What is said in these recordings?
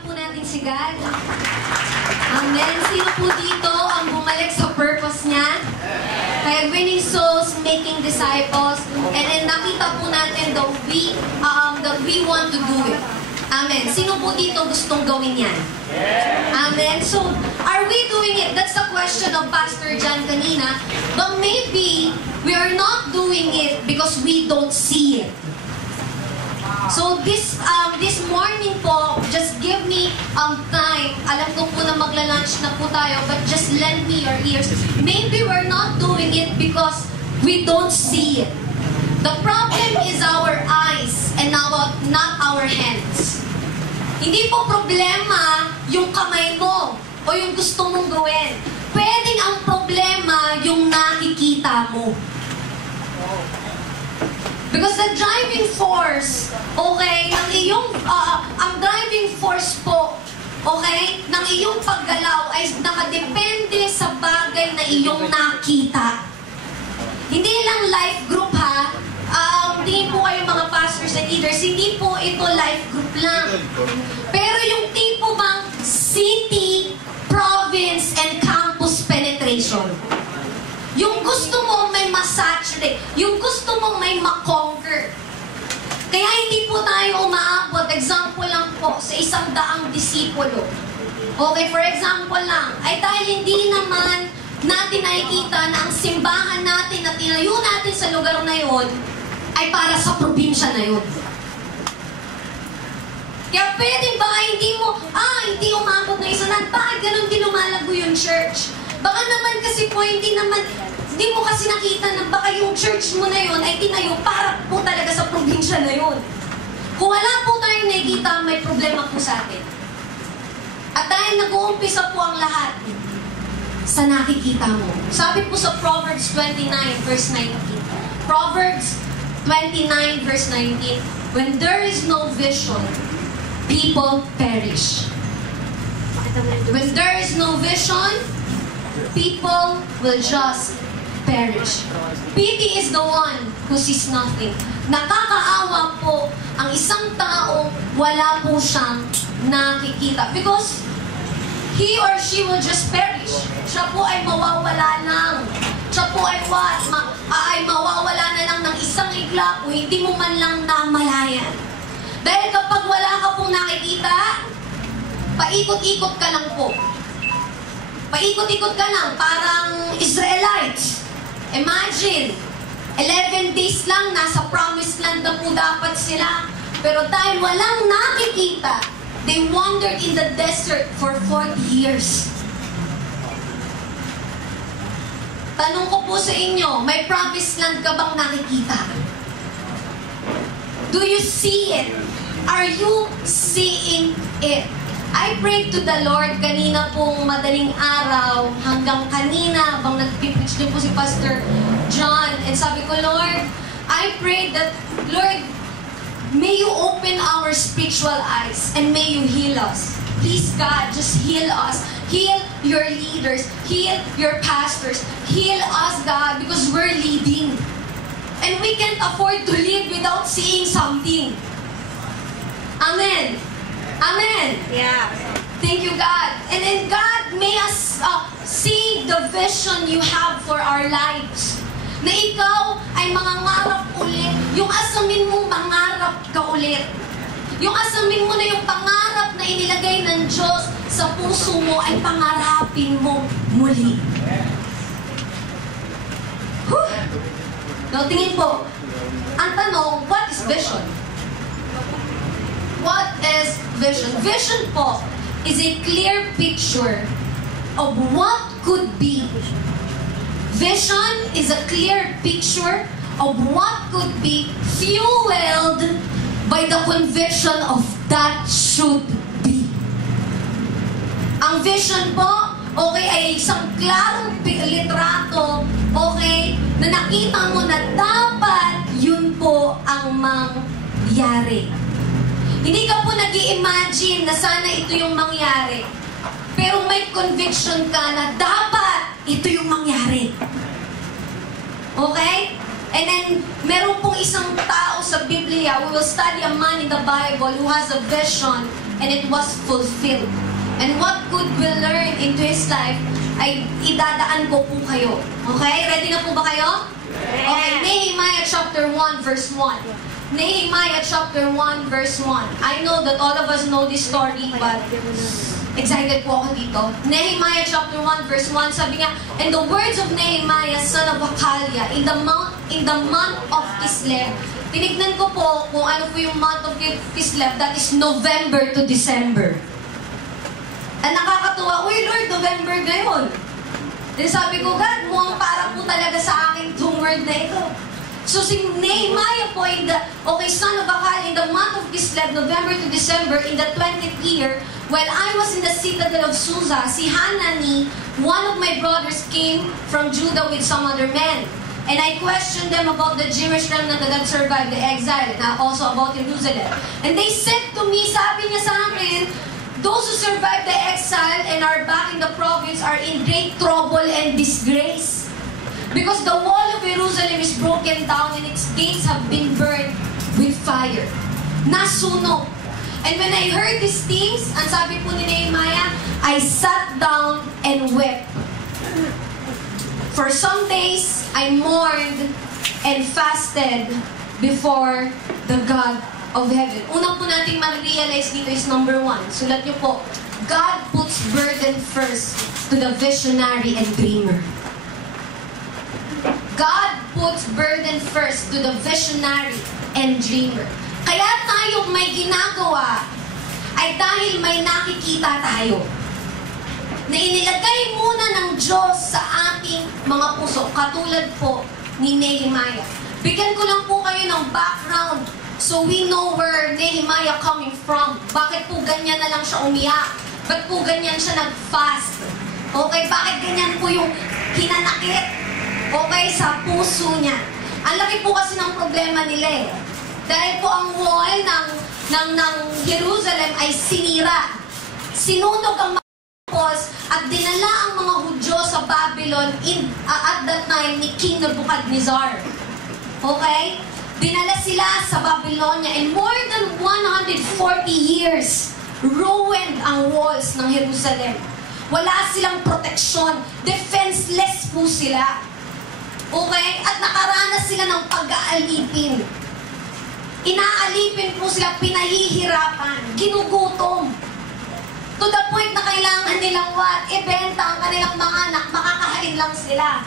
Palakpakan po natin si God. Amen. Sino po dito ang bumalik sa purpose niya? Kaya winning souls, making disciples, and then nakita po natin that we want to do it. Amen. Sino po dito gustong gawin yan? Amen. So, are we doing it? That's the question of Pastor John kanina. But maybe we are not doing it because we don't see it. So this morning po, just give me time. Alam ko po na magla-lunch na po tayo, but just lend me your ears. Maybe we're not doing it because we don't see it. The problem is our eyes and not our hands. Hindi po problema yung kamay mo o yung gusto mong gawin. Pwedeng ang problema yung nakikita mo. Because the driving force, okay, ng iyong, ang driving force po, okay, ng iyong paggalaw ay nakadepende sa bagay na iyong nakita. Hindi lang life group ha, hindi po kayo mga pastors and leaders, hindi po ito life group lang. Pero yung tipo bang city, province, and campus penetration. Yung gusto mo may masaturate. Yung gusto mo may makonquer. Kaya hindi po tayo umaabot. Example lang po sa 100 disipulo. Okay, for example lang. Ay dahil hindi naman natin nakikita na ang simbahan natin na tinayo natin sa lugar na yon ay para sa probinsya na yon. Kaya pwede ba hindi umabot na isa na, bakit ganun din lumalago yung church? Baka naman kasi po, hindi mo kasi nakita na baka yung church mo na yun ay tinayo para po talaga sa probinsya na yun. Kung wala po tayong nakikita, may problema po sa atin. At dahil nag-uumpisa po ang lahat sa nakikita mo. Sabi po sa Proverbs 29 verse 19. Proverbs 29 verse 19. When there is no vision, people perish. When there is no vision, people will just perish. Pity is the one who sees nothing. Nakakaawa po ang isang tao wala po siyang nakikita. Because he or she will just perish. Siya po ay mawawala lang. Siya po ay mawawala na lang ng isang iglap o hindi mo man lang namalayan. Dahil kapag wala ka pong nakikita, paikot-ikot ka lang po. Paikot-ikot ka lang, parang Israelites. Imagine, 11 days lang, nasa promised land na po dapat sila. Pero dahil walang nakikita, they wandered in the desert for 40 years. Tanong ko po sa inyo, may promised land ka bang nakikita? Do you see it? Are you seeing it? I prayed to the Lord kanina pong madaling araw hanggang kanina habang nag-preach din po si Pastor John. And sabi ko, Lord, I prayed that, Lord, may you open our spiritual eyes and may you heal us. Please, God, just heal us. Heal your leaders. Heal your pastors. Heal us, God, because we're leading. And we can't afford to live without seeing something. Amen. Amen. Yeah. Thank you, God. And then God, may us see the vision you have for our lives. Na ikaw ay mangangarap ulit. Yung asamin mo, mangarap ka ulit. Yung asamin mo na yung pangarap na inilagay ng Diyos sa puso mo ay pangarapin mo muli. Now, tingin po. Ang tanong, what is vision? What is vision? Vision po is a clear picture of what could be. Vision is a clear picture of what could be fueled by the conviction of that should be. Ang vision po, okay, ay isang klarong litrato, okay, na nakita mo na dapat yun po ang mangyari. Hindi ka po nag-i-imagine na sana ito yung mangyari. Pero may conviction ka na dapat ito yung mangyari. Okay? And then, meron pong isang tao sa Biblia, we will study a man in the Bible who has a vision and it was fulfilled. And what good will learn into his life ay idadaan ko po kayo. Okay? Ready na po ba kayo? Okay, Nehemiah chapter 1 verse 1. Nehemiah chapter 1 verse 1. I know that all of us know this story, but excited po ako dito. Nehemiah chapter 1 verse 1, sabi nga, "And the words of Nehemiah, son of Hachaliah, in the month of Kislev." Tinignan ko po kung ano po yung month of Kislev, that is November to December. At nakakatuwa, uy Lord, November ngayon. Then sabi ko, God, mukhang para po talaga sa akin itong word na ito. So si Nehemiah po, son of Hachaliah, in the month of Kislev, November to December, in the 20th year, while I was in the citadel of Susa, si Hanani, one of my brothers, came from Judah with some other men. And I questioned them about the Jewish remnant that had survived the exile, and also about Jerusalem. And they said to me, sabi niya sa akin, those who survived the exile and are back in the province are in great trouble and disgrace. Because the wall of Jerusalem is broken down and its gates have been burned with fire. Nasunog. And when I heard these things, ang sabi po ni Nehemiah, I sat down and wept. For some days, I mourned and fasted before the God of heaven. Una po nating mag-realize dito is number 1. Sulat niyo po, God puts burden first to the visionary and dreamer. God puts burden first to the visionary and dreamer. Kaya tayo may ginagawa ay dahil may nakikita tayo na inilagay muna ng Diyos sa ating mga puso, katulad po ni Nehemiah. Bigyan ko lang po kayo ng background so we know where Nehemiah coming from. Bakit po ganyan na lang siya umiyak? Ba't po ganyan siya nag-fast? Okay, bakit ganyan po yung hinanakit? Okay, sa puso niya. Ang laki po kasi ng problema nila eh. Dahil po ang wall ng Jerusalem ay sinira. Sinunog ang mga walls at dinala ang mga Hudyo sa Babylon at that time ni King Nebuchadnezzar. Okay? Dinala sila sa Babylonia and more than 140 years ruined ang walls ng Jerusalem. Wala silang proteksyon. Defenseless po sila. Okay? At nakaranas sila ng pag-aalipin. Inaalipin po sila, pinahihirapan, ginugutom. To the point na kailangan nilang ibenta ang kanilang mga anak, makakahain lang sila.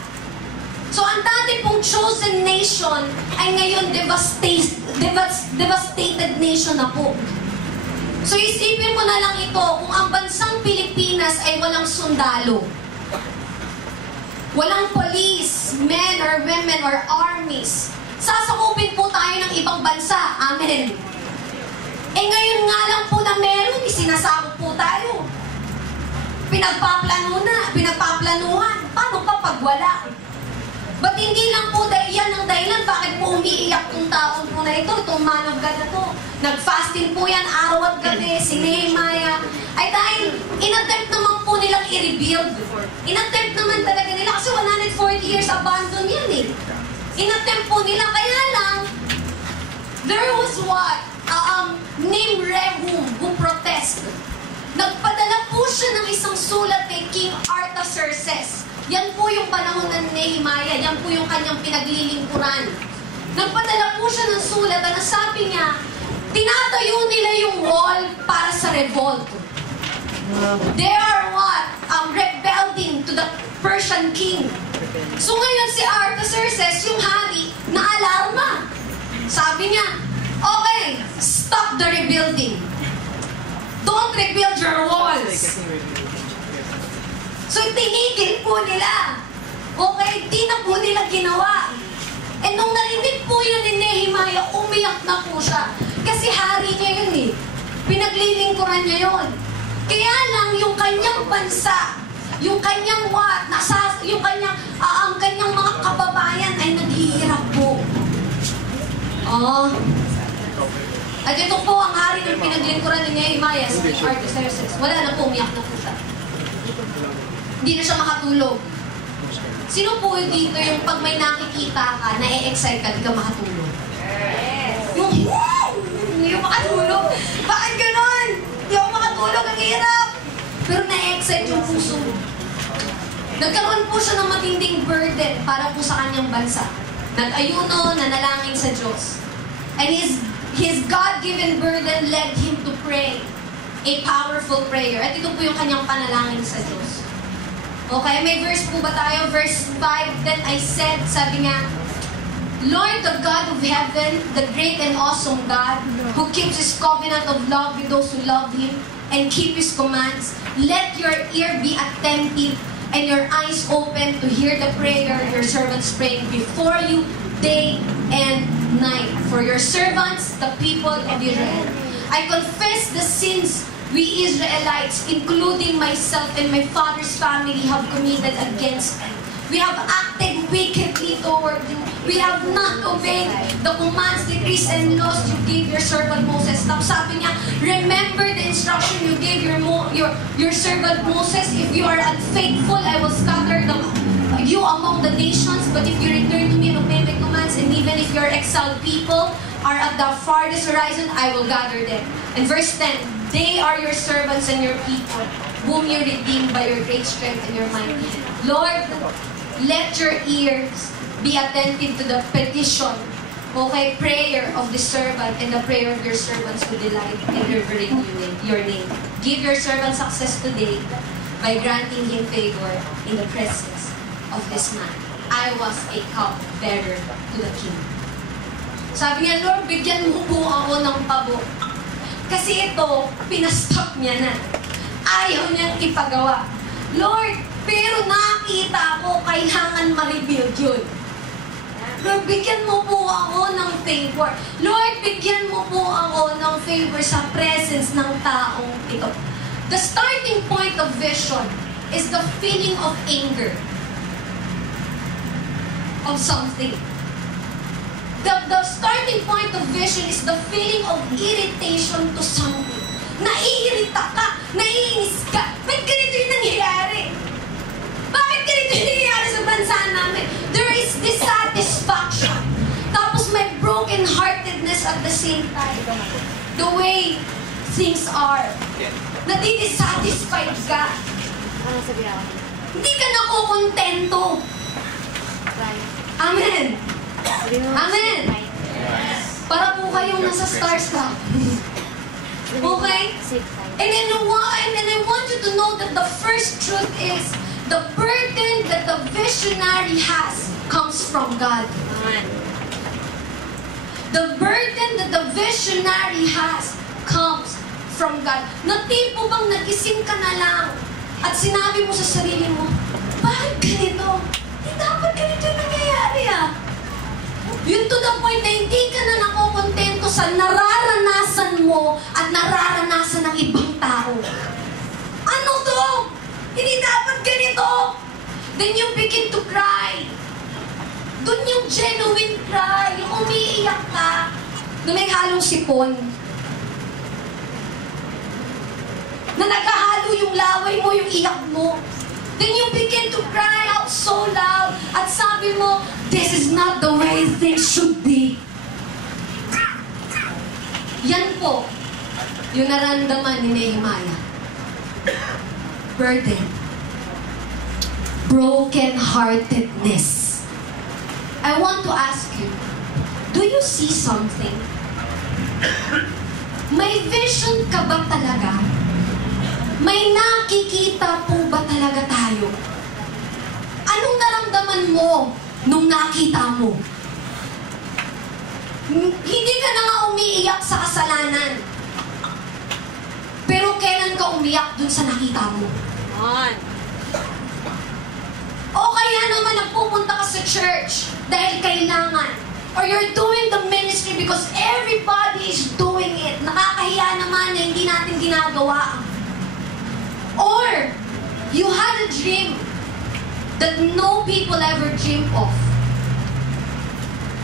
So ang dati pong chosen nation ay ngayon devastated nation na po. So isipin mo na lang ito, kung ang bansang Pilipinas ay walang sundalo, walang police, men or women or armies, sasakupin po tayo ng ibang bansa. Amen. Eh ngayon nga lang po na meron, isinasakop po tayo. Pinagpaplanuhan. Paano pa pag wala? Ba't hindi lang po yan ang dahilan bakit po umiiyak tong taon po na ito, itong man of God na to? Nag-fasting po yan araw at gabi, si Nehemiah. Ay dahil inattempt naman po nilang i-rebuild. Inattempt naman talaga nila kasi 140 years abandon yan eh. Inattempt po nila, kaya lang, there was named Rehum who protested. Nagpadala po siya ng isang sulat kay King Artaxerxes. Yan po yung panahon ng Nehemiah, yan po yung kanyang pinaglilingkuran. Nagpadala po siya ng sulat at sabi niya, tinatayo nila yung wall para sa revolt. They are rebelling to the Persian king. So ngayon si Artaxerxes, yung hari, na-alarma. Sabi niya, okay, stop the rebuilding. Don't rebuild your walls. So tinigil po nila. Okay, di na po nila ginawa. And nung narinig po yun ni Nehemiah, umiyak na po siya. Kasi hari niya yun eh. Pinaglilingkuran niya yun. Kaya lang yung kanyang bansa, yung kanyang ang kanyang mga kababayan ay naghihirap po. At ito po ang hari ng pinaglingkuran ni Nehemiah, si Artaxerxes. Wala na po, umiyak na po siya. Hindi na siya makatulog. Sino po dito yung pag may nakikita ka, na-e-excite ka, di ka makatulog? Yes! Yung makatulog. Bakit ganon? Di ako matulog, ang hirap. Pero na-excite yung puso mo. Nagkaroon po siya ng matinding burden para po sa kanyang bansa. Nag-ayuno, nanalangin sa Diyos. And his God-given burden led him to pray a powerful prayer. At ito po yung kanyang panalangin sa Diyos. Okay, may verse po ba tayo? Verse 5, then I said, sabi nga, Lord, the God of heaven, the great and awesome God, who keeps His covenant of love with those who love Him and keep His commands, let your ear be attentive and your eyes open to hear the prayer your servants praying before you day and night. For your servants, the people of Israel. I confess the sins we Israelites, including myself and my father's family, have committed against you. We have acted wickedly toward you. We have not obeyed the commands, decrees, and laws you gave your servant Moses. Tapos sabi niya, remember the instruction you gave your servant Moses. If you are unfaithful, I will scatter you among the nations. But if you return to me and obey my commands, and even if your exiled people are at the farthest horizon, I will gather them. And verse 10, they are your servants and your people, whom you redeemed by your great strength and your mighty hand. Lord, let your ears be attentive to the petition, okay, prayer of the servant and the prayer of your servants who delight in revering your name. Give your servant success today by granting him favor in the presence of this man. I was a cupbearer to the king. Sabi niya, Lord, bigyan mo po ako ng pabo. Kasi ito, pinastop niya na. Ayaw niyang ipagawa. Lord, pero nakita ko, kailangan ma-rebuild yun. Lord, bigyan mo po ako ng favor. Lord, bigyan mo po ako ng favor sa presence ng taong ito. The starting point of vision is the feeling of anger of something. The starting point of vision is the feeling of irritation to something. Naiirita ka, naiinis ka, ba't ganito yung nangyayari? Bakit ganito yung nangyayari sa bansa namin? There is dissatisfaction. Tapos may broken-heartedness at the same time. The way things are. Nadi-dissatisfied ka. Hindi ka nakukontento. Amen. Amen. Para po kayong nasa starstruck. Okay? And then I want you to know that the first truth is the burden that the visionary has comes from God. The burden that the visionary has comes from God. Na tipo bang nagising ka na lang at sinabi mo sa sarili mo, bakit ganito? Di dapat ganito yung nangyayari ah. Yun to the point na hindi ka na nakokontento sa nararanasan mo at nararanasan ng ibang tao. Ano to? Hindi dapat ganito. Then you begin to cry. Doon yung genuine cry, yung umiiyak ka, na may halong sipon. Na naghahalo yung laway mo, yung iyak mo. Then you begin to cry out so loud at sabi mo, this is not the way things should be. Yan po, yung naramdaman ni Nehemiah. Burden. Broken-heartedness. I want to ask you, do you see something? May vision ka ba talaga? May nakikita po ba talaga tayo? Anong naramdaman mo nung nakita mo? Hindi ka na nga umiiyak sa kasalanan. Pero kailan ka umiyak dun sa nakita mo? O kaya naman nagpupunta ka sa church dahil kailangan. Or you're doing the ministry because everybody is doing it. Nakakahiya naman na hindi natin ginagawa. Or you had a dream that no people ever dream of.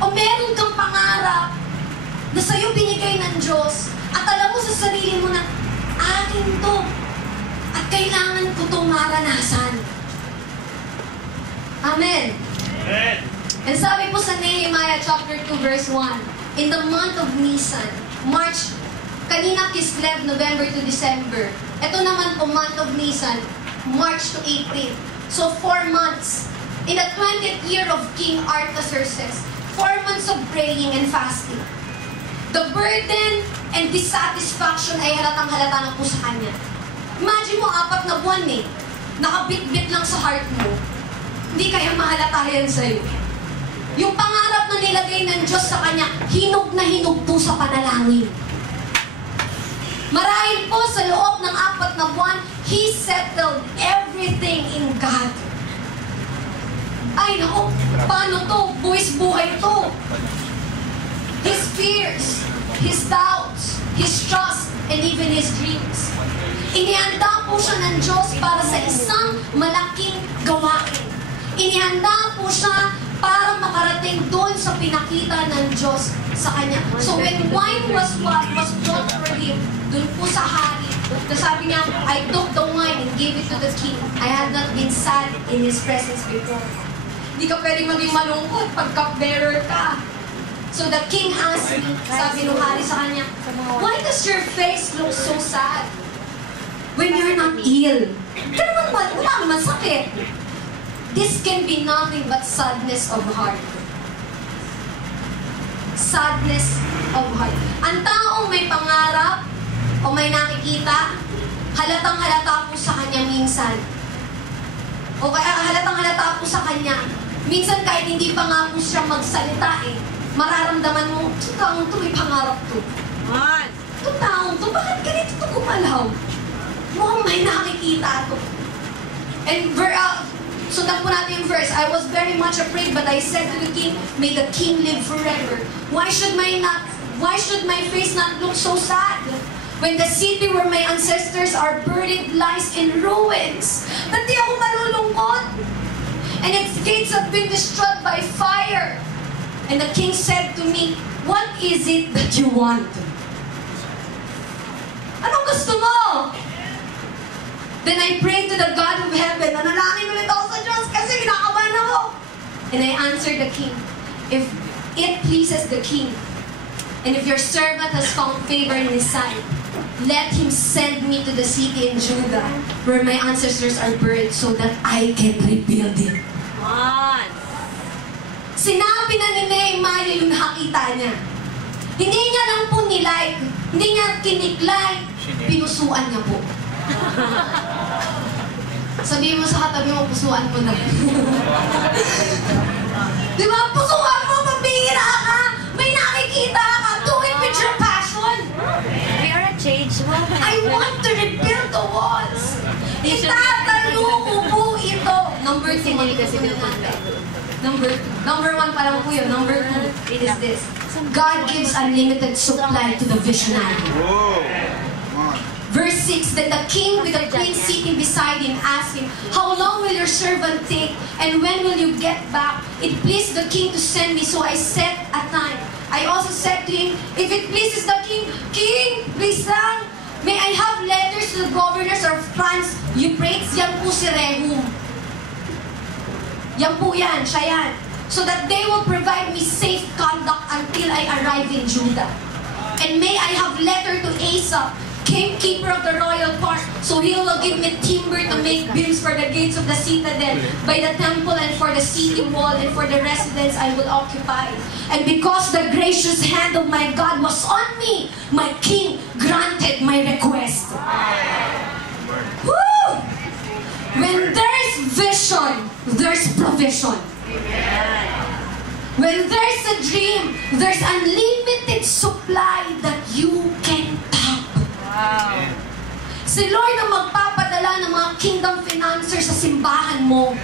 O meron kang pangarap na sa'yo binigay ng Diyos at alam mo sa sarili mo na, akin to at kailangan ko itong maranasan. Amen. Amen. And sabi po sa Nehemiah chapter 2 verse 1, in the month of Nisan, March, kanina Kislev, November to December, Ito naman po, month of Nisan, March to April. So 4 months. In the 20th year of King Artaxerxes, 4 months of praying and fasting. The burden and dissatisfaction ay halatang-halata na po sa kanya. Imagine mo, 4 na buwan eh. Nakabit-bit lang sa heart mo. Hindi kaya mahalata yan sa'yo. Yung pangarap na nilagay ng Diyos sa kanya, hinog na hinog po sa panalangin. Marahil po sa loob ng 4 na buwan, he settled everything in God. Ay, naku, paano to? Buwis buhay to. His fears, his doubts, his trust, and even his dreams. Inihanda po siya ng Diyos para sa isang malaking gawain. Inihanda po siya para makarating doon sa pinakita ng Diyos sa kanya. So when wine was brought for him, doon po sa hari, sabi niya, I took the wine and gave it to the king. I had not been sad in his presence before. Hindi ka pwedeng maging malungkot pag cupbearer ka. So the king asked me, sabi ng hari sa kanya, why does your face look so sad when you're not ill? Kaya naman, wala naman sakit. This can be nothing but sadness of heart. Sadness of heart. Ang taong may pangarap o may nakikita, halatang-halata po sa kanya minsan. O kaya halatang-halata po sa kanya. Minsan kahit hindi pa nga po siya magsalita eh, mararamdaman mo, itong taong to may pangarap to. Itong taong to, bakit ganito to gumalaw? Mukhang may nakikita to. And sundan po natin yung verse, I was very much afraid, but I said to the king, may the king live forever. Why should my face not look so sad? When the city where my ancestors are buried lies in ruins. Ba't di ako malulungkot? And its gates have been destroyed by fire. And the king said to me, what is it that you want? Anong gusto mo? Then I prayed to the God of heaven. Nanalangin ulit ako sa Diyos kasi kinakabahan ako. And I answered the king, if it pleases the king, and if your servant has found favor in his sight, let him send me to the city in Judah where my ancestors are buried so that I can rebuild it. Sinabi na ni Nehemiah yung nakita niya. Hindi niya lang po nilike, hindi niya kiniklay, pinusuan niya po. Sabihin mo sa katabi mo, pusuan mo na. Di ba? Pusuan mo, pambihira ka! May nakikita ka! Do it with your passion! We are a change woman. I want to rebuild the walls! Itatayo ko po ito! Number 2, Number 1 pa lang po yun. Number 2, it is this. God gives unlimited supply to the visionary. Verse 6, then the king with the queen sitting beside him asked him, how long will your servant take, and when will you get back? It pleased the king to send me, so I set a time. I also said to him, if it pleases the king, King, please lang, may I have letters to the governors of France, Euphrates, yan po si Rehum. Yan po yan, siya yan. So that they will provide me safe conduct until I arrive in Judah. And may I have letter to Asa, gatekeeper of the royal park, so he will give me timber to make beams for the gates of the citadel, by the temple and for the city wall, and for the residence I will occupy. And because the gracious hand of my God was on me, my king granted my request. Woo! When there's vision, there's provision. When there's a dream, there's unlimited supply that you can tap. Wow. Si Lord ang magpapadala ng mga kingdom financiers sa simbahan mo.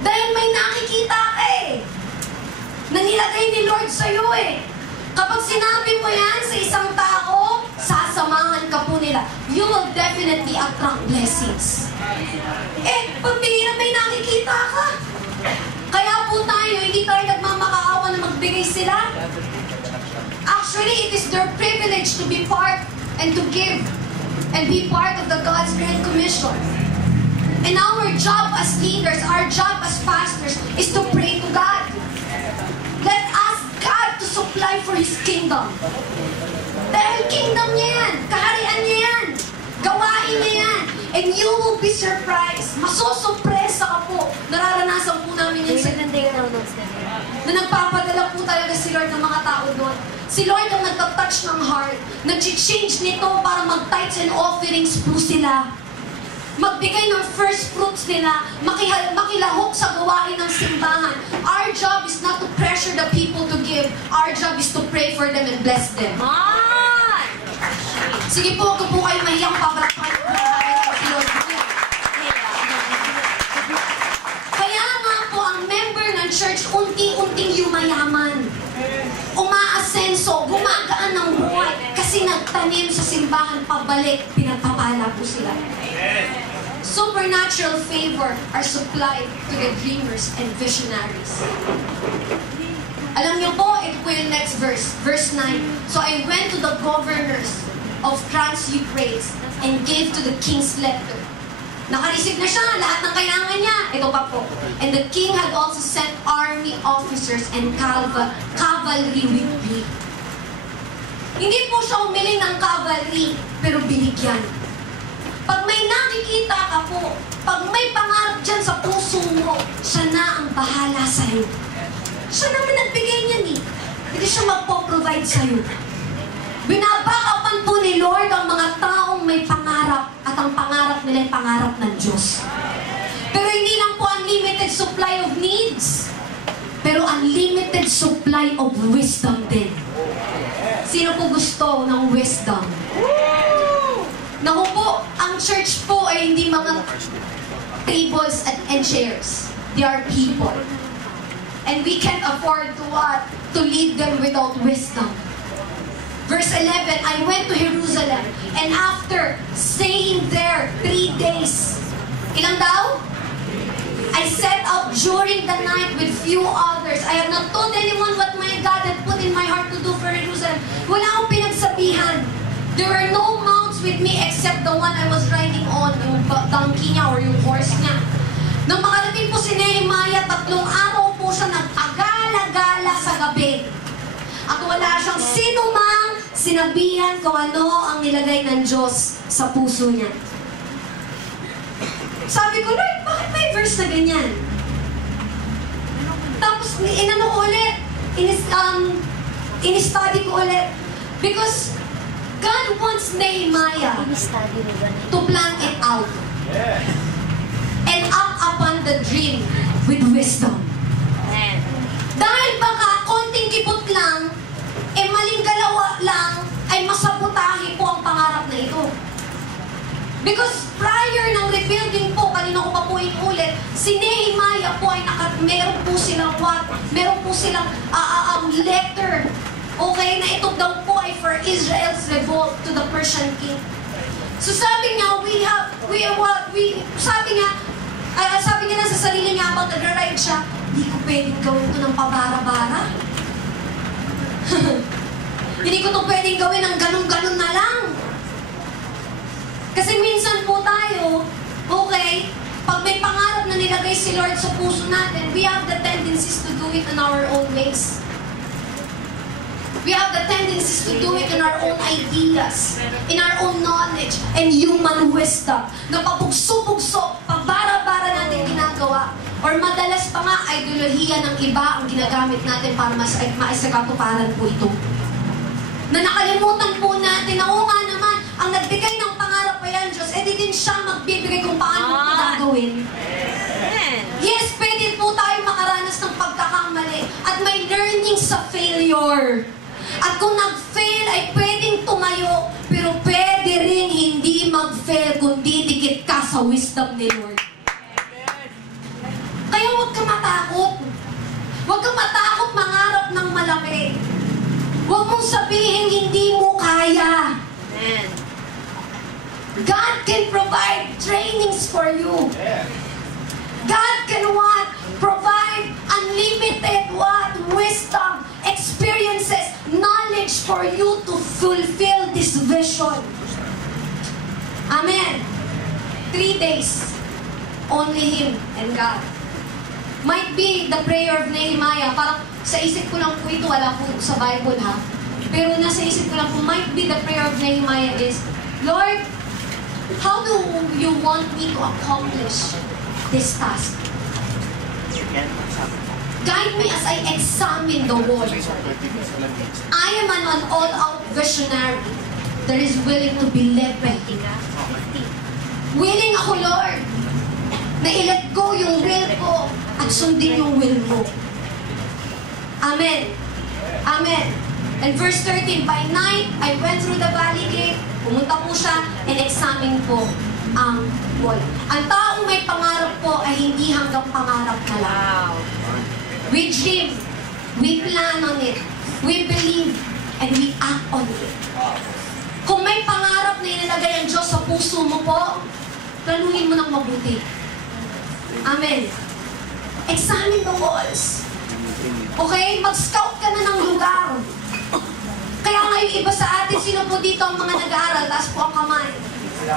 Dahil may nakikita ka eh. Nanilagay ni Lord sa'yo eh. Kapag sinabi mo yan sa isang tao, sasamahan ka po nila. You will definitely attract blessings. Eh, pambihira may nakikita ka. Kaya po tayo, hindi tayo nagmamakaawa na magbigay sila. Actually, it is their privilege to be part and to give and be part of the God's Great Commission. And our job as leaders, our job as pastors, is to pray to God. Let ask God to supply for His kingdom. Dahil kingdom niya yan, kaharian niya yan. Gawain niya yan. And you will be surprised. Masosurpresa ka po. Nararanasan po namin yan sa na nagpapadala po talaga si Lord ng mga tao doon. Si Lord ang nagtatouch ng heart. Nag-change nito para mag-tithes and offerings po sila. Magbigay ng first fruits nila. Makilahok sa gawain ng simbahan. Our job is not to pressure the people to give. Our job is to pray for them and bless them. Sige po, kung po kayo mahiyang pabalakpan po namin si Lord po. Kaya nga po, ang member ng church, unti-unting yumayaman. Umaasenso, gumagaan ng buhay. Kasi nagtanim sa simbahan, pabalik, pinagpapala po sila. Supernatural favor are supplied to the dreamers and visionaries. Alam niyo po, ito po yung next verse. Verse 9. So I went to the governors of Trans-Euphrates and gave to the king's letter. Nakareceive na siya, lahat ng kailangan niya. Ito pa po. And the king had also sent army officers and cavalry with me. Hindi po siya humiling ng cavalry, pero binigyan. Pag may nakikita ka po, pag may pangarap dyan sa puso mo, siya na ang bahala sa'yo. Siya naman nagbigay niyan eh. Hindi siya magpo-provide sa'yo. Binabakapan po ni Lord ang mga taong may pangarap at ang pangarap nila ay pangarap ng Diyos. Pero hindi lang po unlimited supply of needs, pero unlimited supply of wisdom din. Sino po gusto ng wisdom? Naku po, ang church po ay hindi mga tables and chairs. They are people. And we can't afford to lead them without wisdom. Verse 11, I went to Jerusalem, and after staying there 3 days, ilang daw? I set out during the night with few others. I have not told anyone what my God had put in my heart to do for Jerusalem. Wala akong pinagsabihan. There were no mounts with me except the one I was riding on, yung donkey niya or yung horse niya. Nang makarating po si Nehemiah, 3 araw po siya nagpagala-gala sa gabi. At wala siyang sinumang sinabihan kung ano ang nilagay ng Diyos sa puso niya. Sabi ko, Lord, bakit may verse na ganyan? Tapos, inano ko ulit, in-study ko ulit. Because God wants Nehemiah to plan it out. And act upon the dream with wisdom. Dahil baka konting kipot lang, maling galawa lang, ay masabutahe po ang pangarap na ito. Because prior ng rebuilding po, kanina ko pa po inulit, si Nehemiah po ay meron po silang letter. Okay, na ito daw po ay for Israel's revolt to the Persian king. So sabi niya, sabi niya na sa sarili niya habang nag-ride siya, hindi ko pwedeng gawin ito ng pabara-bara. Hindi ko ito pwedeng gawin ng ganun-ganun na lang. Kasi minsan po tayo, okay, pag may pangarap na nilagay si Lord sa puso natin, we have the tendencies to do it in our own ways. We have the tendencies to do it in our own ideas, in our own knowledge, and human wisdom. Na pabugso-bugso, pabara-bara natin ginagawa. Or madalas pa nga, ideolohiya ng iba ang ginagamit natin para maisagatuparan po ito. Na nakalimutan po natin na, oo nga naman, ang nagbigay ng pangarap pa yan, Diyos, di din siya magbibigay kung paano ito gagawin. Yes, pwede po tayo makaranas ng pagkakamali at may learning sa failure. At kung nag-fail ay pwedeng tumayo, pero pwede rin hindi mag-fail kundi dikit ka sa wisdom ni Lord. Kaya huwag ka matakot. Huwag ka matakot mangarap ng malaki. Huwag mong sabihin hindi mo kaya. God can provide trainings for you. God can provide unlimited wisdom, experiences, knowledge for you to fulfill this vision. Amen. 3 days. Only Him and God. Might be the prayer of Nehemiah. Parang sa isip ko lang po ito, wala po sa Bible ha. Pero nasa isip ko lang po, might be the prayer of Nehemiah is, Lord, How do you want me to accomplish this task? Guide me as I examine the wall. I am an all-out visionary that is willing to be led by Him. Willing ako, Lord, na i-let go yung will ko at sundin yung will mo. Amen. Amen. And verse 13, by night, I went through the valley gate. Pumunta po siya and examine po ang wall. Ang taong may pangarap po ay hindi hanggang pangarap na lang. We dream, we plan on it, we believe, and we act on it. Kung may pangarap na inilagay ang Diyos sa puso mo po, planuhin mo ng mabuti. Amen. Examine the walls. Okay? Mag-scout ka na ng lugar. Kaya nga yung iba sa atin, sino po dito ang mga nag-aaral, taas po ang kamay.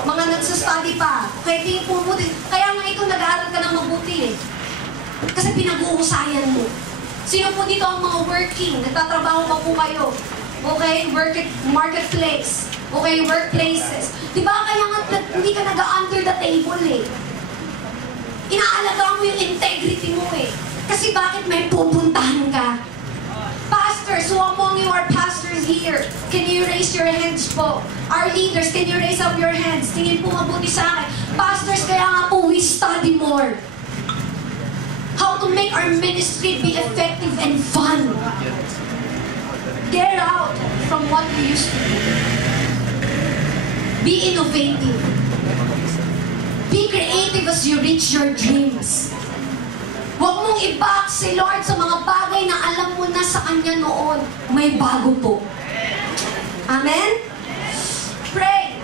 Mga nagsastudy pa. Okay, tingin po mo din. Kaya nga ikaw nag-aaral ka ng mabuti eh. Kasi pinag-uusayan mo. Sino po dito ang mga working? Nagtatrabaho pa po kayo. Okay? Marketplace. Okay? Workplaces. Diba kaya nga hindi ka nag-under the table eh. Inaalagaan mo yung integrity mo eh. Kasi bakit may pupuntahan ka? Pastors, who among you are pastors here? Can you raise your hands po? Our leaders, can you raise up your hands? Tingin po mabuti sa akin. Pastors, kaya nga po we study more. How to make our ministry be effective and fun. Get out from what we used to do. Be innovative. Be creative as you reach your dreams. Huwag mong i-back si Lord sa mga bagay na alam mo na sa Kanya noon. May bago po. Amen? Pray!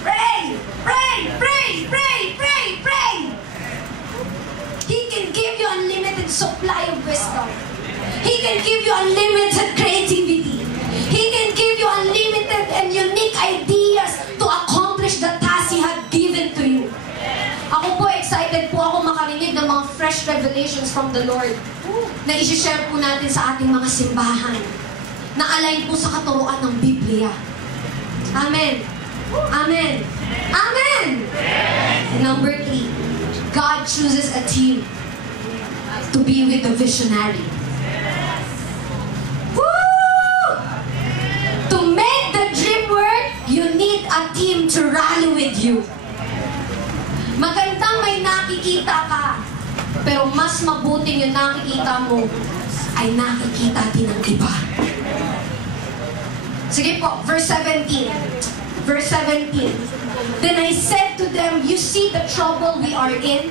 Pray! Pray! Pray! Pray! Pray! Pray! He can give you unlimited supply of wisdom. He can give you unlimited creativity. He can give you unlimited and unique ideas to accomplish the task He had given to you. Ako po, excited po ako makarinig ng mga fresh revelations from the Lord na isi-share po natin sa ating mga simbahan na align po sa katuruan ng Biblia. Amen. Amen. Amen. Number 3, God chooses a team to be with the visionary. Woo! To make the dream work, you need a team to rally with you. Magandang may nakikita ka, pero mas mabuting yung nakikita mo ay nakikita din ng iba. Sige po, verse 17. Verse 17. Then I said to them, you see the trouble we are in?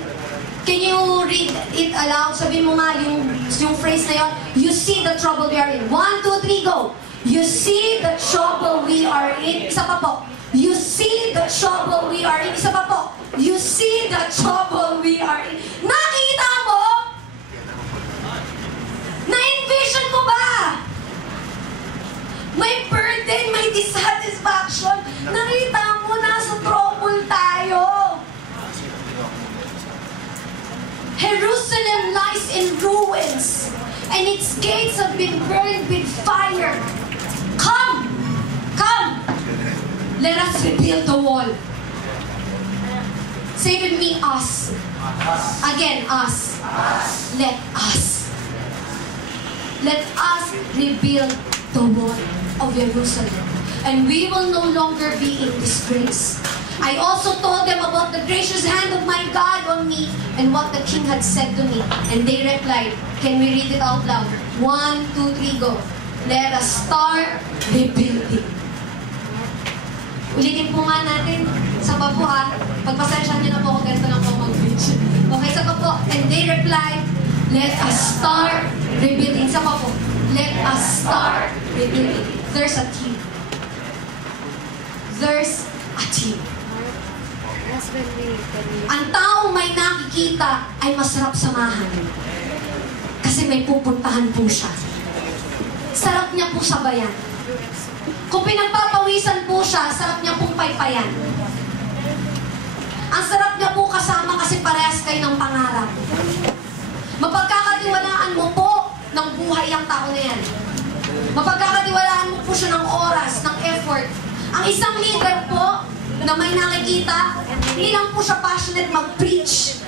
Can you read it aloud? Sabi mo nga yung phrase na yun. You see the trouble we are in. 1, 2, 3, go. You see the trouble we are in. Isa pa po. You see the trouble we are in. Isa pa po. You see the trouble we are in. Nakita mo? Na-envision mo ba? May burden, may dissatisfaction. Nakita mo, nasa trouble tayo. Jerusalem lies in ruins, and its gates have been burned with fire. Come! Come! Let us rebuild the wall. Say with me, us. Again, us. Let us. Let us rebuild the wall of Jerusalem. And we will no longer be in disgrace. I also told them about the gracious hand of my God on me and what the king had said to me. And they replied, can we read it out loud? 1, 2, 3, go. Let us start rebuilding. Ulitin po nga natin. Sa pa po ha. Pagpasensyahan niyo na po ako, ganito lang po mag-preach. Okay, sa pa po. And they replied, let us start rebuilding. Sa pa po. Let us start rebuilding. There's a team. There's a team. Ang taong may nakikita ay masarap samahan. Kasi may pupuntahan po siya. Sarap niya po sabayan. Kung pinagpapawisan po siya, sarap niya pong paypayan. Ang sarap niya po kasama kasi parehas kayo ng pangarap. Mapagkakatiwalaan mo po ng buhay ang tao na yan. Mapagkakatiwalaan mo po siya ng oras, ng effort. Ang isang leader po, na may nakikita, hindi lang po siya passionate mag-preach.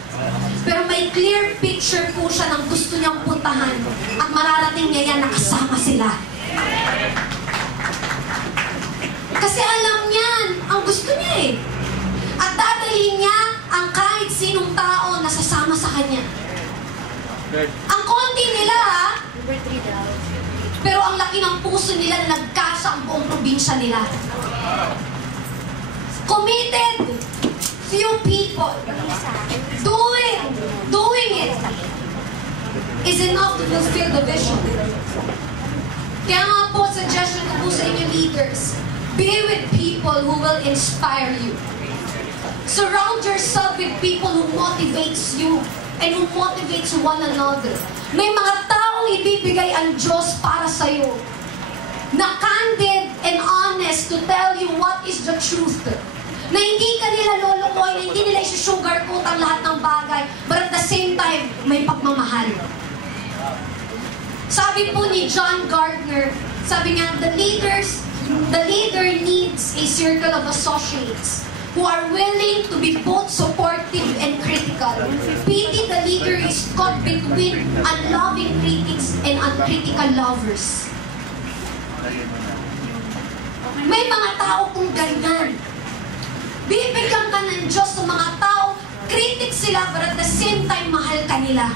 Pero may clear picture po siya ng gusto niyang puntahan at mararating niya yan na kasama sila. Kasi alam niyan, ang gusto niya eh. At dadalhin niya ang kahit sinong tao na sasama sa kanya. Ang konti nila ha, pero ang laki ng puso nila na nagkasa ang buong probinsya nila. Committed, few people. Doing it is enough to fulfill the vision. Kaya nga po, suggestion ko po sa inyo leaders, be with people who will inspire you. Surround yourself with people who motivates you and who motivates one another. May mga taong ibibigay ang Diyos para sa'yo na candid and honest to tell you what is the truth. Na hindi ka nila lolokoy, na hindi nila isusugarcoat ang lahat ng bagay, but at the same time, may pagmamahal. Sabi po ni John Gardner, sabi niya, the leader needs a circle of associates who are willing to be both supportive and critical. Pity the leader is caught between unloving critics and uncritical lovers. May mga tao kung ganyan. Bibigyan ka ng Diyos sa mga tao, critic sila, but at the same time, mahal ka nila.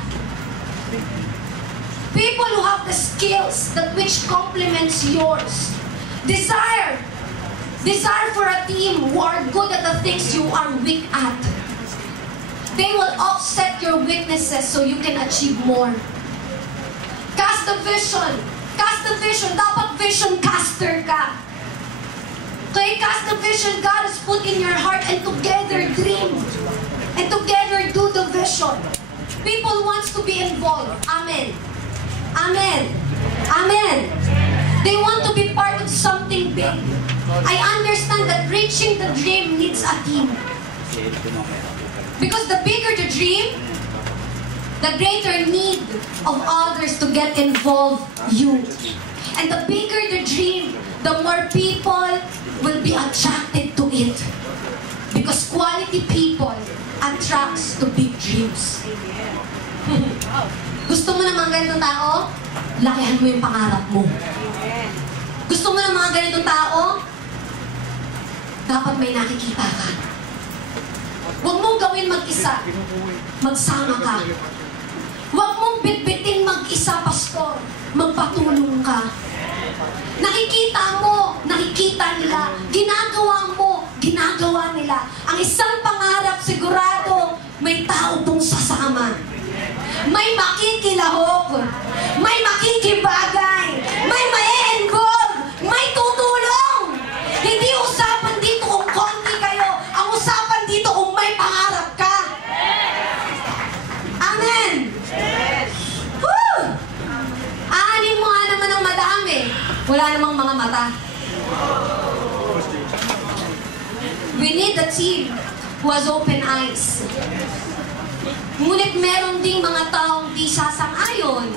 People who have the skills that which complements yours. Desire for a team who are good at the things you are weak at. They will offset your weaknesses so you can achieve more. Cast the vision. Cast the vision. Dapat vision caster ka. Okay, cast the vision God has put in your heart and together dream. And together do the vision. People wants to be involved. Amen. Amen. Amen. They want to be part of something big. I understand that reaching the dream needs a team. Because the bigger the dream, the greater need of others to get involved you. And the bigger the dream, the more people will be attracted to it. Because quality people attracts to big dreams. Gusto mo ng mga ganitong tao? Lakihan mo yung pangarap mo. Gusto mo ng mga ganitong tao? Dapat may nakikita ka. Huwag mong gawin mag-isa. Magsama ka. Huwag mong bitbitin mag-isa, pastor. Magpatulong ka. Nakikita mo, nakikita nila. Ginagawa mo, ginagawa nila. Ang isang pangarap, sigurado, may tao pong sasama. May makikilahok. May makikibagay. May ma-involve. May tutulong. Hindi usapan dito kung konti kayo. Ang usapan dito kung may pangarap ka. Amen. Woo! Aanin mo nga naman ng madami. Wala namang mga mata. We need a team who has open eyes. Ngunit meron ding mga taong di sasang-ayon.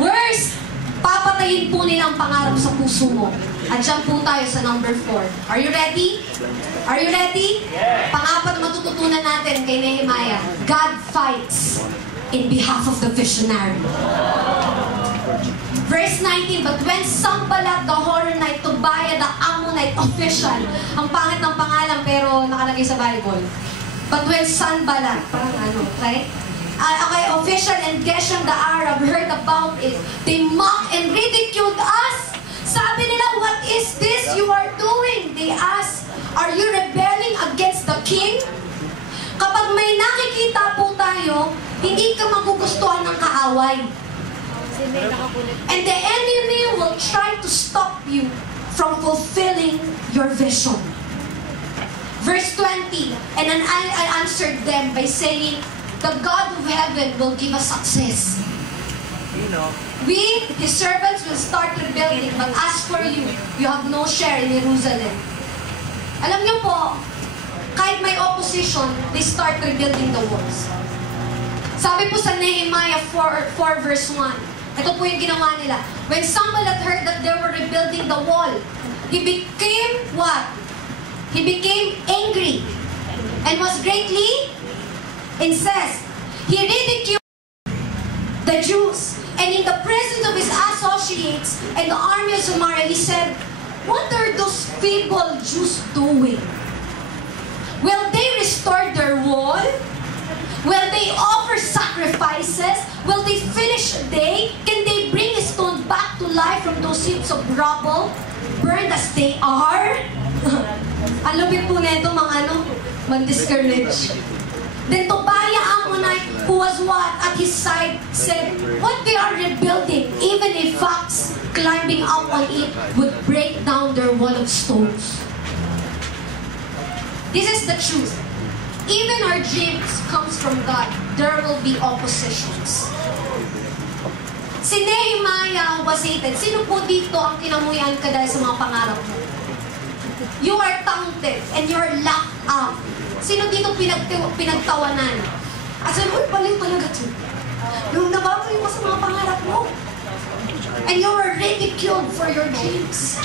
Worst, papatayin po nilang pangarap sa puso mo. At dyan po tayo sa number 4. Are you ready? Are you ready? Pang-apat matututunan natin kay Nehemiah. God fights in behalf of the visionary. Verse 19, but when Sanballat the Horonite, Tobiah the Ammonite official, ang pangit ng pangalan pero nakalagay sa Bible. But when Sanballat, parang okay? Okay, official and Geshem the Arab heard about it, they mocked and ridiculed us. Sabi nila, what is this you are doing? They asked, are you rebelling against the king? Kapag may nakikita po tayo, hindi ka magugustuhan ng kaaway. And the enemy will try to stop you from fulfilling your vision. Verse 20, and then I answered them by saying, the God of heaven will give us success. We, His servants, will start rebuilding, but as for you, you have no share in Jerusalem. Alam niyo po, kahit may opposition, they start rebuilding the walls. Sabi po sa Nehemiah 4 verse 1, ito po yung ginawa nila. When Sanballat heard that they were rebuilding the wall, he became what? He became angry and was greatly incensed. He ridiculed the Jews, and in the presence of his associates and the army of Samaria, he said, "What are those feeble Jews doing? Will they restore their wall? Will they offer sacrifices? Will they finish a day? Can they bring a stone back to life from those heaps of rubble, burned as they are?" Ang lupit po na ito, mga man-discourage. Then Tobiah Ammonite, who was what? At his side, said, "What they are rebuilding, even a fox climbing up on it would break down their wall of stones." This is the truth. Even our dreams comes from God. There will be oppositions. Si Nehemiah was hated. Sino po dito ang kinamuyan ka dahil sa mga pangarap mo? You are taunted and you are locked up. Sino dito pinagtawanan? Asan mo, baliw talaga ito. Yung nababay mo sa mga pangarap mo. And you are ridiculed for your dreams.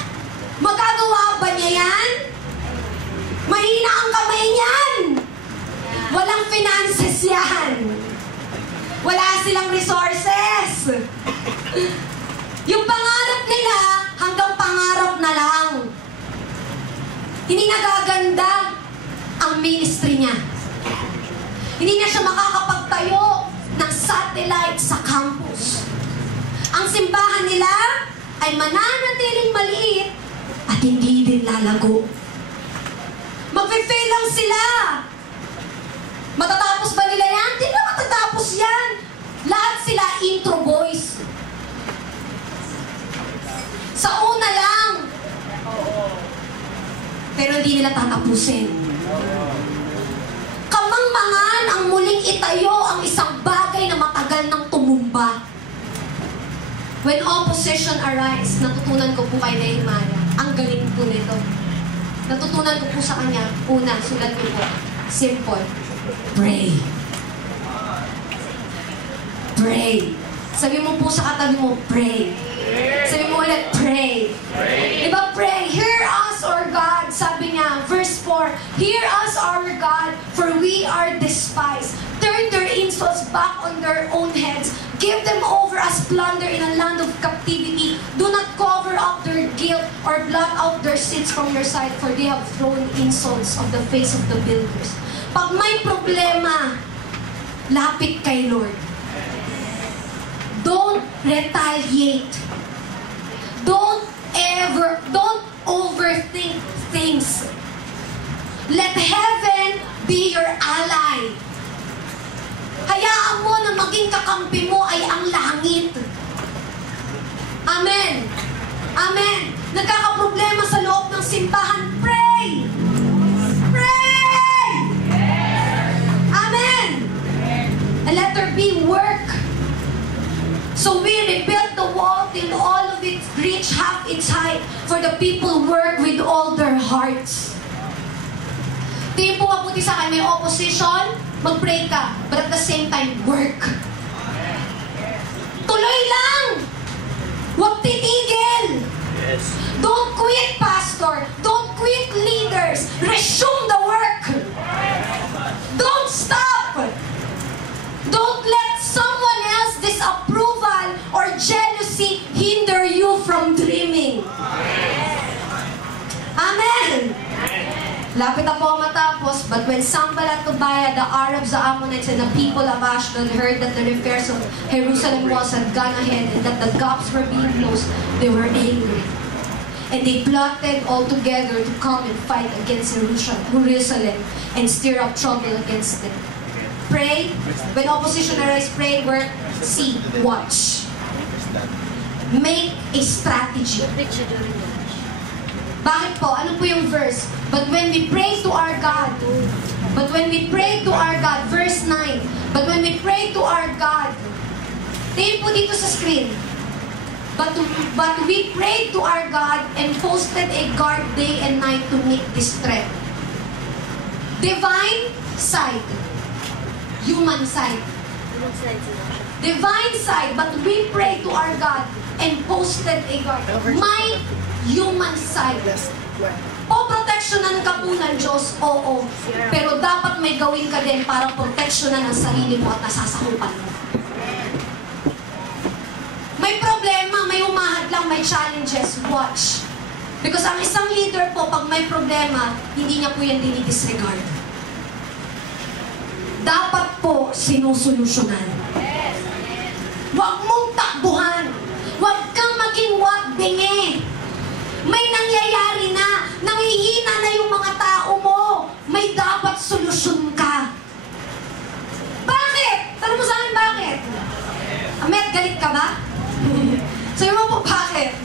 Magagawa ba niya yan? Mahina ang kamay niyan. Walang finances yan. Wala silang resources. Yung pangarap nila, hanggang pangarap na lang. Hindi nagaganda ang ministry niya. Hindi na siya makakapagtayo ng satellite sa campus. Ang simbahan nila ay mananatiling maliit at hindi din lalago. Magpe-fail lang sila. Matatapos ba nila yan? Hindi na matatapos yan. Lahat sila intro boys. Sa una lang. Pero hindi nila tatapusin. Kamangmangan ang muling itayo ang isang bagay na matagal nang tumumba. When opposition arise, natutunan ko po kay Nehemiah. Ang galing po nito. Natutunan ko po sa kanya. Una, sulat ko po. Simple. Pray. Pray. Sabi mo po sa katabi mo, pray. Sabi mo ulit, pray. Diba pray? Hear us, our God. Sabi niya, verse 4, hear us, our God, for we are despised. Turn their insults back on their own heads. Give them over as plunder in a land of captivity. Do not cover up their guilt or blot out their sins from your sight, for they have thrown insults of the face of the builders. Pag may problema, lapit kay Lord. Don't retaliate. Don't overthink things. Let heaven be your ally. Hayaan mo na maging kakampi mo ay ang langit. Amen. Amen. Nagkakaproblema sa loob ng simbahan, pray! Pray! Amen. And let there be work. So we rebuilt the wall till all of it reached half its height, for the people work with all their hearts. Tingin po mabuti sa akin, may opposition, mag-pray ka, but at the same time, work. Tuloy lang! Huwag titigil! Don't quit, pastor! Don't quit, leaders! Resume the work! Don't stop! Don't let someone else's disapproval or jealousy hinder you from dreaming. Amen! Lapit na po matapos, but when Sanballat, Tobiah, the Arabs, the Ammonites, and the people of Ashdod heard that the repairs of Jerusalem walls had gone ahead and that the gaps were being closed, they were angry. And they plotted all together to come and fight against Jerusalem and stir up trouble against them. Pray. When opposition arises, pray, work, see, watch. Make a strategy. Bakit po? Ano po yung verse? But when we pray to our God, verse 9, but when we pray to our God, tingin po dito sa screen, but we prayed to our God and posted a guard day and night to meet this threat. Divine side. Human side. Divine side, but we prayed to our God and posted a guard. human side. Poproteksyonan ka po ng Diyos, oo. Pero dapat may gawin ka din para proteksyonan ang sarili mo at nasasakupan mo. May problema, may umahad lang, may challenges, watch. Because ang isang leader po, pag may problema, hindi niya po yan dinidisregard. Dapat po sinusolusyonan. Huwag mong takbuhan. Huwag kang maging bingi. May nangyayari na, nangihina na yung mga tao mo. May dapat solusyon ka. Bakit? Tanong mo sa akin, bakit? Amet, galit ka ba? Sabi mo po, bakit?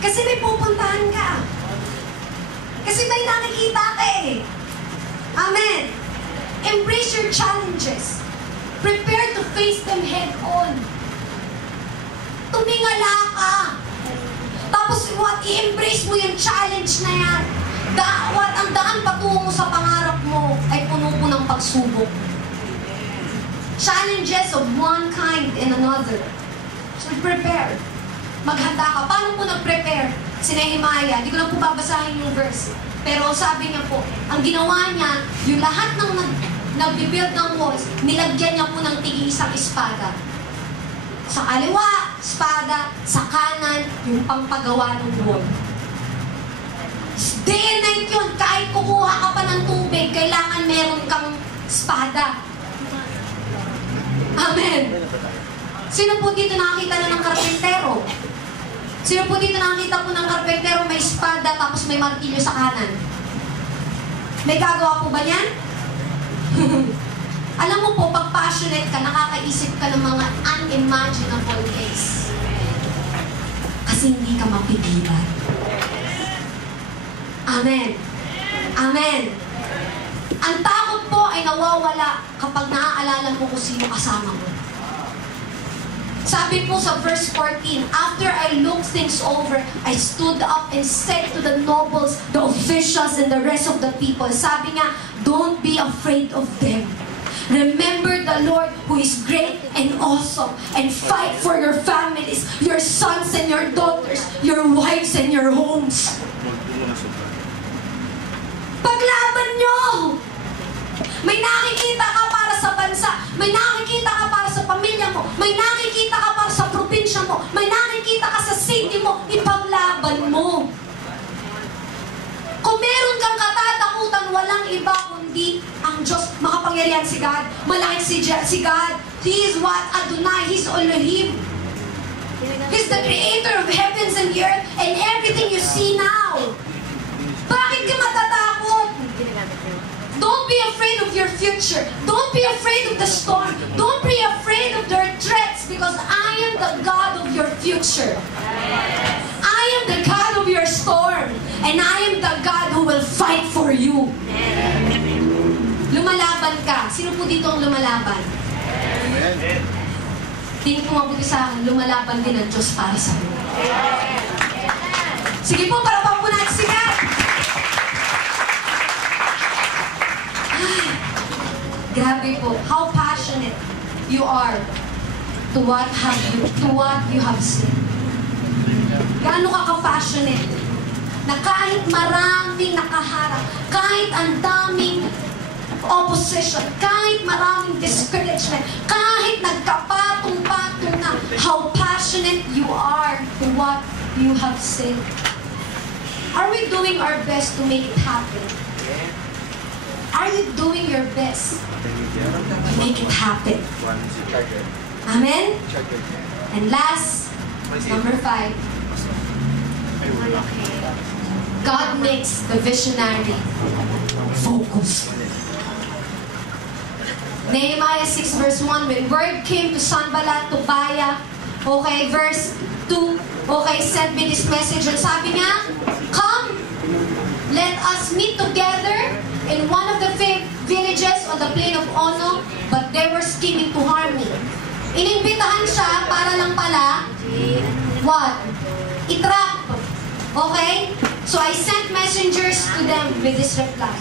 Kasi may pupuntahan ka. Kasi may nakikita ka eh. Amen. Embrace your challenges. Prepare to face them head on. Tumingala ka. Tapos i-embrace mo yung challenge na yan. Ang daan patungo sa pangarap mo ay puno po ng pagsubok. Challenges of one kind and another. So prepare. Maghanda ka. Paano po nag-prepare? Si Nehemiah, di ko na po babasahin yung verse. Pero sabi niya po, ang ginawa niya, yung lahat ng nag-build ng walls, nilagyan niya po ng tig-isang espada. Sa kaliwa, espada. Sa kanan, yung pampagawa ng wall. Day and night yun. Kahit kukuha ka pa ng tubig, kailangan meron kang espada. Amen. Sino po dito nakakita na ng karpentero? Sino po dito nakakita po ng karpentero may espada tapos may martilyo sa kanan? May gagawa po ba niyan? Alam mo po, pag passionate ka, nakakaisip ka ng mga unimaginable ways. Kasi hindi ka mapigilan. Amen. Amen. Ang takot po ay nawawala kapag naaalala mo kung sino kasama mo. Sabi po sa verse 14, after I looked things over, I stood up and said to the nobles, the officials, and the rest of the people, sabi nga, don't be afraid of them. Remember the Lord who is great and awesome, and fight for your families, your sons and your daughters, your wives and your homes. Paglaban nyo! May nakikita ka para sa bansa, may nakikita ka para sa pamilya mo, may nakikita ka para sa probinsya mo, may nakikita ka sa city mo, ipaglaban mo. Kung meron kang katatakutan, walang iba kundi ang Diyos. Makapangyarihan si God. Malaki si God. He is what? Adonai. He's Elohim. He's the creator of heavens and the earth and everything you see now. Bakit ka matatakot? Don't be afraid of your future. Don't be afraid of the storm. Don't be afraid of their threats because I am the God of your future. I am the God of your storm. And I am the God who will fight for you. Lumalaban ka. Sino po dito ang lumalaban? Amen. Tingin ko mabuti sa akin, lumalaban din ang Diyos para sa iyo. Sige po, para pa po natin si God. Ay, grabe po. How passionate you are to what you have seen. Gaano ka ka-passionate na kahit maraming nakaharap, kahit ang daming opposition, kahit maraming discouragement, kahit nagkapatong-patong na, how passionate you are to what you have seen. Are we doing our best to make it happen? Are you doing your best to make it happen? Amen? And last, number 5. God makes the visionary focus. Nehemiah 6 verse 1, when word came to Sanballat, Tobiah, okay, verse 2, okay, sent me this message, and sabi niya, come, let us meet together in one of the villages on the plain of Ono, but they were scheming to harm me. Inimbitahan siya para lang pala, what? Itrap. Okay? So I sent messengers to them with this reply.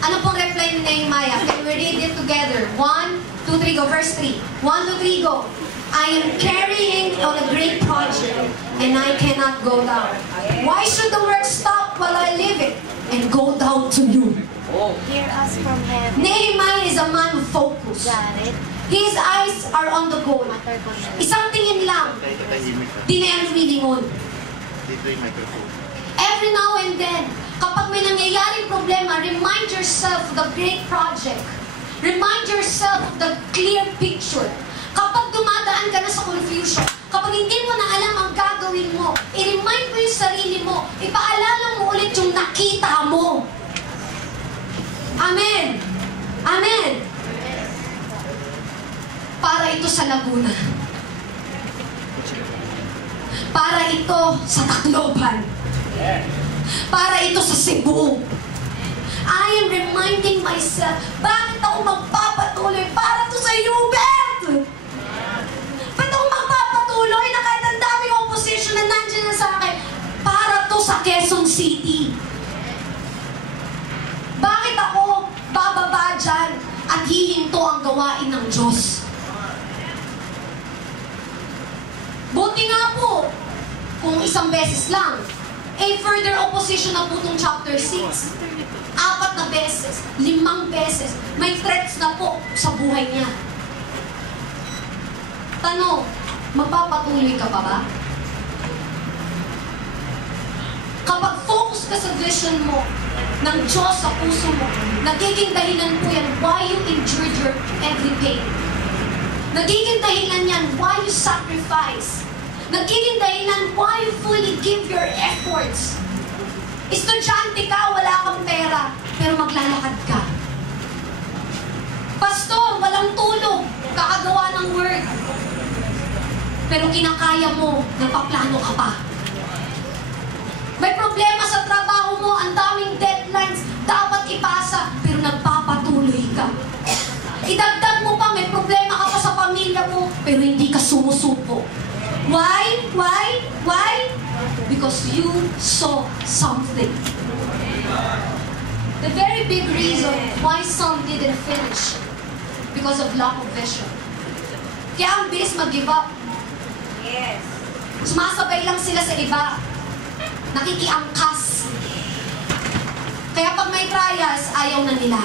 Ano pong reply ni Nehemiah? Can we read it together? 1, 2, 3, go. Verse 3. 1, 2, 3, go. I am carrying on a great project and I cannot go down. Why should the work stop while I live it and go down to you? Hear us from heaven. Nehemiah is a man of focus. Got it? His eyes are on the goal. Matter ko na. Isang tingin lang, di na yan lumilingon. Every now and then, kapag may nangyayaring problema, remind yourself of the great project. Remind yourself of the clear picture. Kapag dumadaan ka na sa confusion, kapag hindi mo na alam ang gagawin mo, i-remind mo yung sarili mo, ipaalala mo ulit yung nakita mo. Amen. Amen. Para ito sa Laguna. Para ito sa Tacloban. Para ito sa Cebu. I am reminding myself, bakit ako magpapatuloy para to sa Hubert? Bakit ako magpapatuloy na kahit ang daming opposition na nandiyan na sa akin, para to sa Quezon City? Bakit ako bababa dyan at hihinto ang gawain ng Diyos? Buti nga po, kung isang beses lang, further opposition na po itong chapter 6. 4 na beses, 5 beses, may threats na po sa buhay niya. Tanong, magpapatuloy ka pa ba? Kapag focus ka sa vision mo, ng Diyos sa puso mo, nagiging dahilan po yan why you endured your every pain. Nagiging dahilan yan why you sacrifice. Nagiging dahilan why you fully give your efforts. Estudyante ka, wala kang pera, pero maglalakad ka. Pastor, walang tulog, kakagawa ng work. Pero kinakaya mo, napaplano ka pa. May problema sa trabaho mo, ang daming deadlines, dapat ipasa, pero nagpapatuloy ka. Idagdag mo pa, may problema ka pa sa pamilya mo, pero hindi ka sumusuko. Why? Why? Why? Because you saw something. The very big reason why some didn't finish, because of lack of vision. Kaya ang bilis mag-give up. Yes. Sumasabay lang sila sa iba. Nakikiangkas. Kaya pag may trials, ayaw na nila.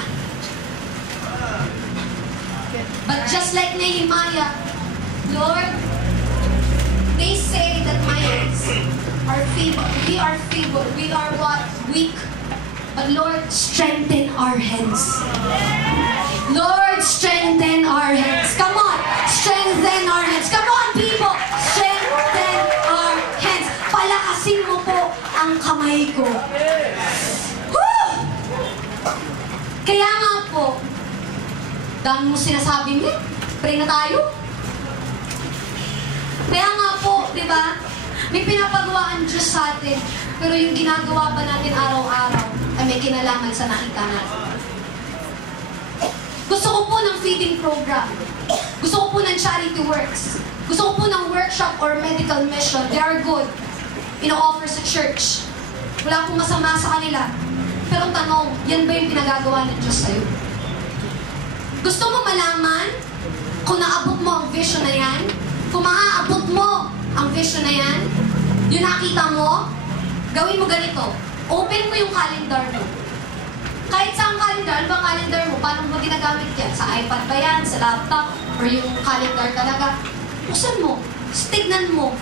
But just like Nehemiah, Lord, they say that my hands are feeble. We are feeble. We are what? Weak. But Lord, strengthen our hands. Lord, strengthen our hands. Come on. Strengthen our hands. Come on, people. Strengthen our hands. Palakasin mo po ang kamay ko. Woo! Kaya nga po, dami mo sinasabi mo, pray na tayo. Kaya nga po, di ba, may pinapagawa ang Diyos sa atin, pero yung ginagawa ba natin araw-araw ay may kinalaman sa nakita natin. Gusto ko po ng feeding program. Gusto ko po ng charity works. Gusto ko po ng workshop or medical mission. They are good. Ino-offer sa church. Wala akong masama sa kanila. Pero tanong, yan ba yung pinagagawa ng Diyos sa'yo? Gusto mo malaman kung naabot mo ang vision na yan? Kung maaabot mo ang vision na yan, yung nakita mo, gawin mo ganito. Open mo yung calendar mo. Kahit saan calendar, ano ba calendar mo? Paano mo ginagamit yan? Sa iPad ba yan? Sa laptop? Or yung calendar talaga? Buksan mo. Tignan mo.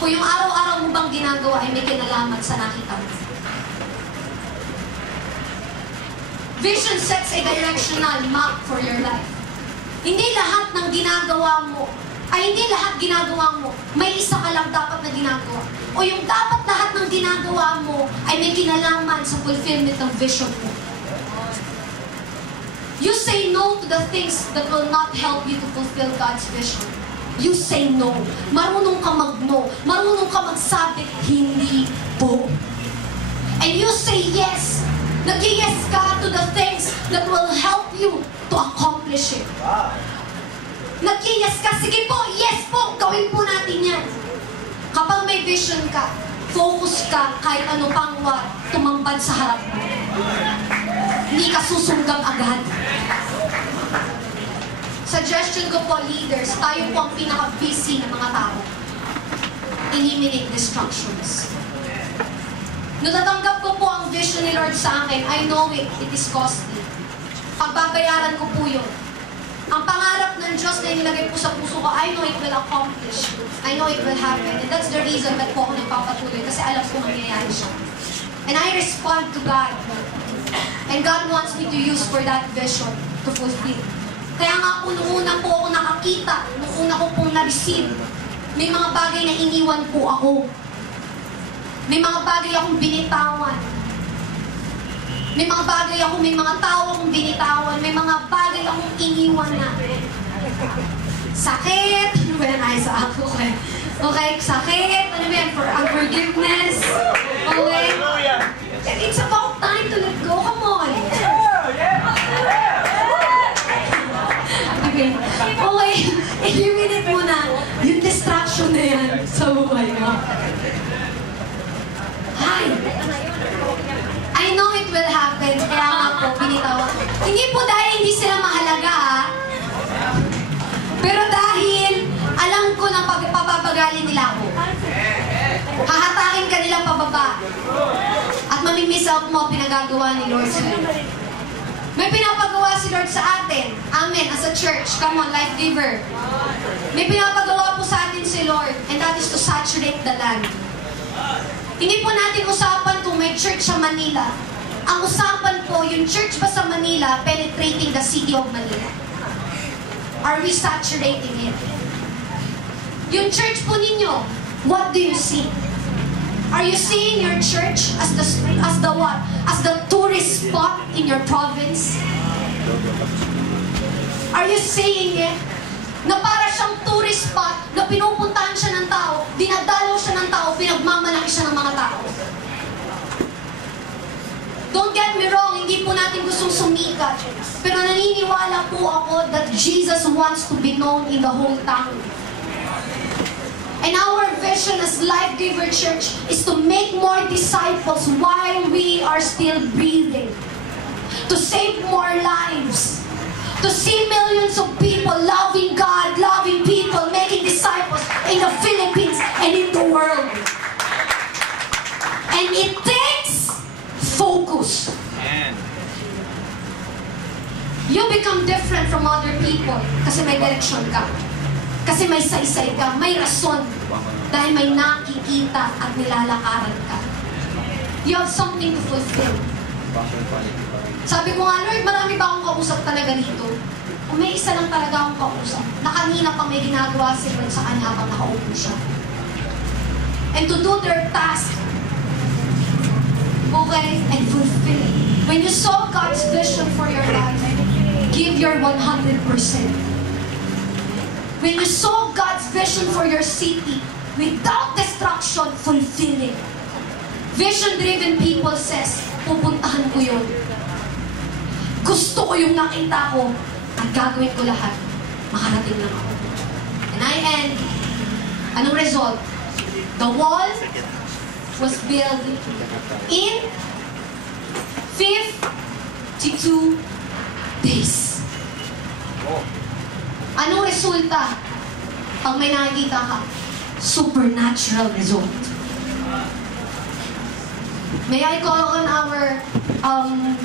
Kung yung araw-araw mo bang ginagawa ay may kinalaman sa nakita mo. Vision sets a directional map for your life. Hindi lahat ng ginagawa mo hindi lahat ginagawa mo, may isa ka lang dapat na ginagawa. O yung dapat lahat ng ginagawa mo ay may kinalaman sa fulfillment ng vision mo. You say no to the things that will not help you to fulfill God's vision. You say no. Marunong ka mag-no. Marunong ka magsabi, hindi po. And you say yes. Nag-yes ka to the things that will help you to accomplish it. Nag-yes ka, sige po, yes po, gawin po natin yan. Kapag may vision ka, focus ka kahit ano pang tumambad sa harap mo. Hindi ka susunggam agad. Suggestion ko po, leaders, tayo po ang pinaka-busy ng mga tao. Eliminate distractions. Natatanggap ko po ang vision ni Lord sa akin. I know it is costly. Pagbabayaran ko po yun. Ang pangarap ng Diyos na inilagay po sa puso ko, I know it will accomplish. I know it will happen. And that's the reason ba't po ako nagpapatuloy. Kasi alam ko mangyayari siya. And I respond to God. And God wants me to use for that vision to fulfill. Kaya nga po, nung una po ako nakakita, nung una ko pong na-receive, may mga bagay na iniwan po ako. May mga bagay akong binitawan. May mga bagay ako, may mga tao akong binitawan. May mga bagay akong iniwan na. Sakit. Ano ba yan? Ay, sa ako. Okay, sakit. Ano ba yan? For unforgiveness. Okay? It's about time to let go. Come on. Okay, eliminate mo na yung distraction na yan sa buhay mo. Hi! I know it will happen, kaya nga po, binitawan. Hindi po dahil hindi sila mahalaga, pero dahil alam ko na papapagalin nila ako. Hahatakin ka nilang pababa. At mamimiss out mo pinagagawa ni Lord sa'yo. May pinapagawa si Lord sa atin. Amen. As a church. Come on, life giver. May pinapagawa po sa atin si Lord. And that is to saturate the land. Hindi po natin usapan kung may church sa Manila. Ang usapan po, yung church ba sa Manila penetrating the city of Manila? Are we saturating it? Yung church po ninyo, what do you see? Are you seeing your church as the what? As the tourist spot in your province? Are you seeing it? Na para siyang tourist spot, na pinupuntahan siya ng tao, dinadalaw siya ng tao, pinagmamalaki siya ng mga tao. Don't get me wrong, hindi po natin gustong sumikat. Pero naniniwala po ako that Jesus wants to be known in the whole town. And our vision as Life Giver Church is to make more disciples while we are still breathing. To save more lives. To see millions of people loving God, loving people, making disciples in the Philippines and in the world. And it takes focus. You become different from other people kasi may direction ka. Kasi may saysay ka, may rason. Dahil may nakikita at nilalakaran ka. You have something to fulfill. Sabi ko nga, Lord, marami ba akong kausap talaga dito? Kung may isa lang talaga akong kausap, na kanina pa may ginagawa si Lord sa kanya habang nakaupo siya. And to do their task, okay, and fulfill it. When you saw God's vision for your life, give your 100%. When you saw God's vision for your city, without distraction, fulfill it. Vision-driven people says, pupuntahan ko yun. Gusto ko yung nakita ko at gagawin ko lahat. Makarating lang ako. And I end. Anong result? The wall was built in 52 days. Anong resulta? Pag may nakikita ka, supernatural result. May I call on our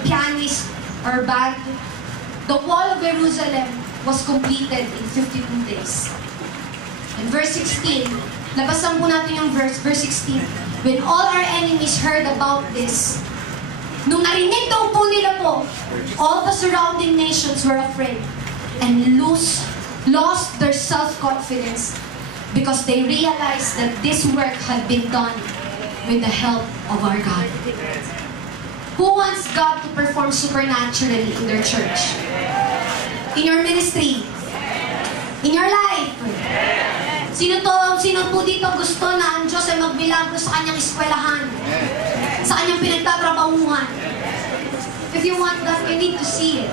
pianist or band? The wall of Jerusalem was completed in 52 days. In verse 16, labasan po natin yung verse 16. When all our enemies heard about this, nung narinig daw po nila po, all the surrounding nations were afraid and lost their self-confidence because they realized that this work had been done with the help of our God. Who wants God to perform supernaturally in their church? In your ministry? In your life? Sino po dito gusto na ang Diyos ay magmilagro sa kanyang eskwelahan? Sa kanyang pinagtatrabahuhan? If you want that, you need to see it.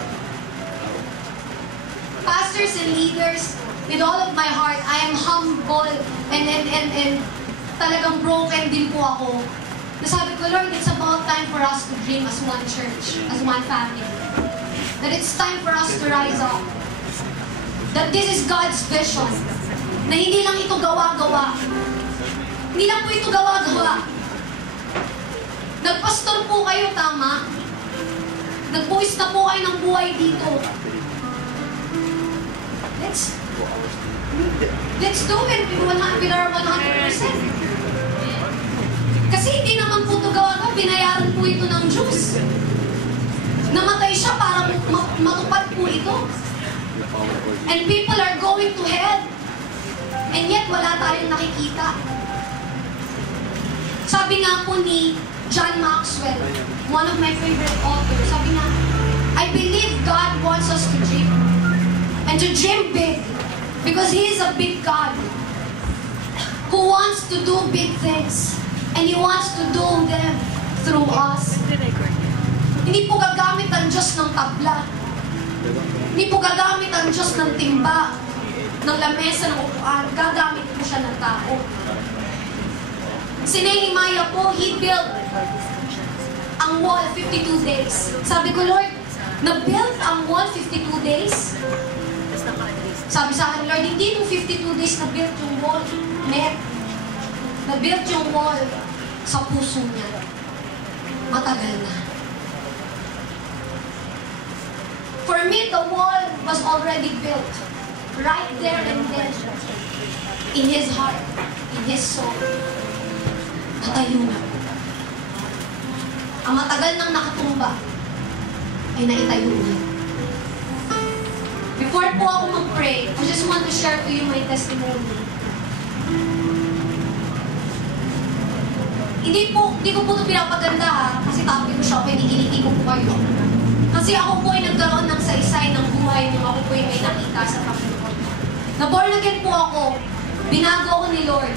Pastors and leaders, with all of my heart, I am humble and talagang broken din po ako. Sabi ko, Lord, it's about time for us to dream as one church, as one family. That it's time for us to rise up. that this is God's vision. Na hindi lang ito gawa-gawa. Hindi lang po ito gawa-gawa. Nagpastor po kayo, tama? Nagbuwis na po kayo ng buhay dito. Let's do it with our 100%. Kasi hindi naman po ito gawa-gawa. Binayaran po ito ng Diyos. Namatay siya para matupad po ito. And people are going to hell. And yet, wala tayong nakikita. Sabi nga po ni John Maxwell, one of my favorite authors, sabi nga, I believe God wants us to dream. And to dream big. Because He is a big God who wants to do big things. And He wants to do them through us. Hindi po gagamit ang Diyos ng tabla. Hindi po gagamit ang Diyos ng timba, ng lamesa, ng upuan. Gagamit po siya ng tao. Si Nehemiah po, he built ang wall 52 days. Sabi ko, Lord, na-build ang wall 52 days? Sabi sa akin, Lord, hindi mo 52 days na-build yung wall. Na-build yung wall sa puso niya. Matagal na. For me, the wall was already built. Right there and then. In His heart. In His soul. Natayo na. Ang matagal nang nakatumba ay naitayo na. Before po ako mag-pray, I just want to share to you my testimony. Hindi ko po ito pinapaganda ha, kasi topic ko siya, pwede kiliti ko po kayo. Kasi ako po ay nagkaroon ng saysay ng buhay nung ako po ay may nakita sa Panginoon. Na-born again po ako, binago ako ni Lord.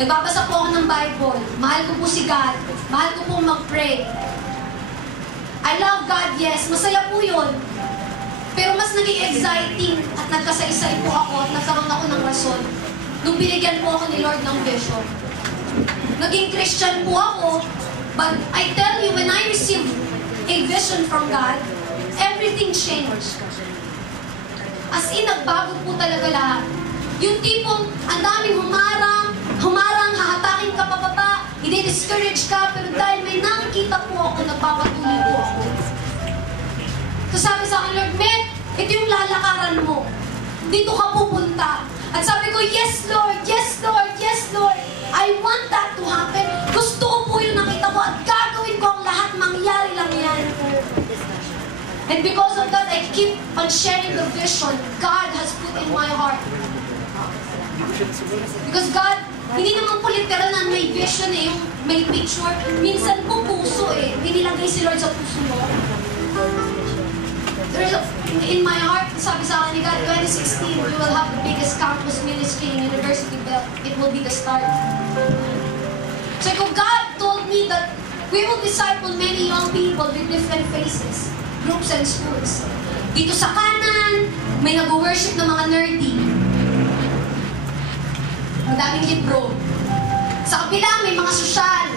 Nagbabasa po ako ng Bible, mahal ko po si God, mahal ko po mag-pray. I love God, yes, masaya po yun. Pero mas naging exciting at nagkasaysay po ako at nagkaroon ako ng rason nung binigyan po ako ni Lord ng vision. Naging Christian po ako, but I tell you, when I received a vision from God, everything changed. As in, nagbago po talaga lahat. Yung tipong, ang daming humarang, hahatakin ka pababa, i-discourage ka, pero dahil may nakikita po ako, nagpapatuloy po ako. So sabi sa akin, Lord, Met, ito yung lalakaran mo. Dito ka pupunta. At sabi ko, yes, Lord, yes, Lord, yes, Lord. I want that to happen. Gusto ko po yung nakita ko at gagawin ko ang lahat, mangyari lang yan. And because of that, I keep on sharing the vision God has put in my heart. Because God, hindi naman po literal na may vision eh, yung may picture. Minsan po puso eh. Nilagay si Lord sa puso mo. In my heart, sabi sa akin ni God, 2016, we will have the biggest campus ministry in University Bell. It will be the start. So God told me that we will disciple many young people with different faces, groups and schools. Dito sa kanan, may nag-worship ng mga nerdy. Madaming libro. Sa kabila, may mga sosyal.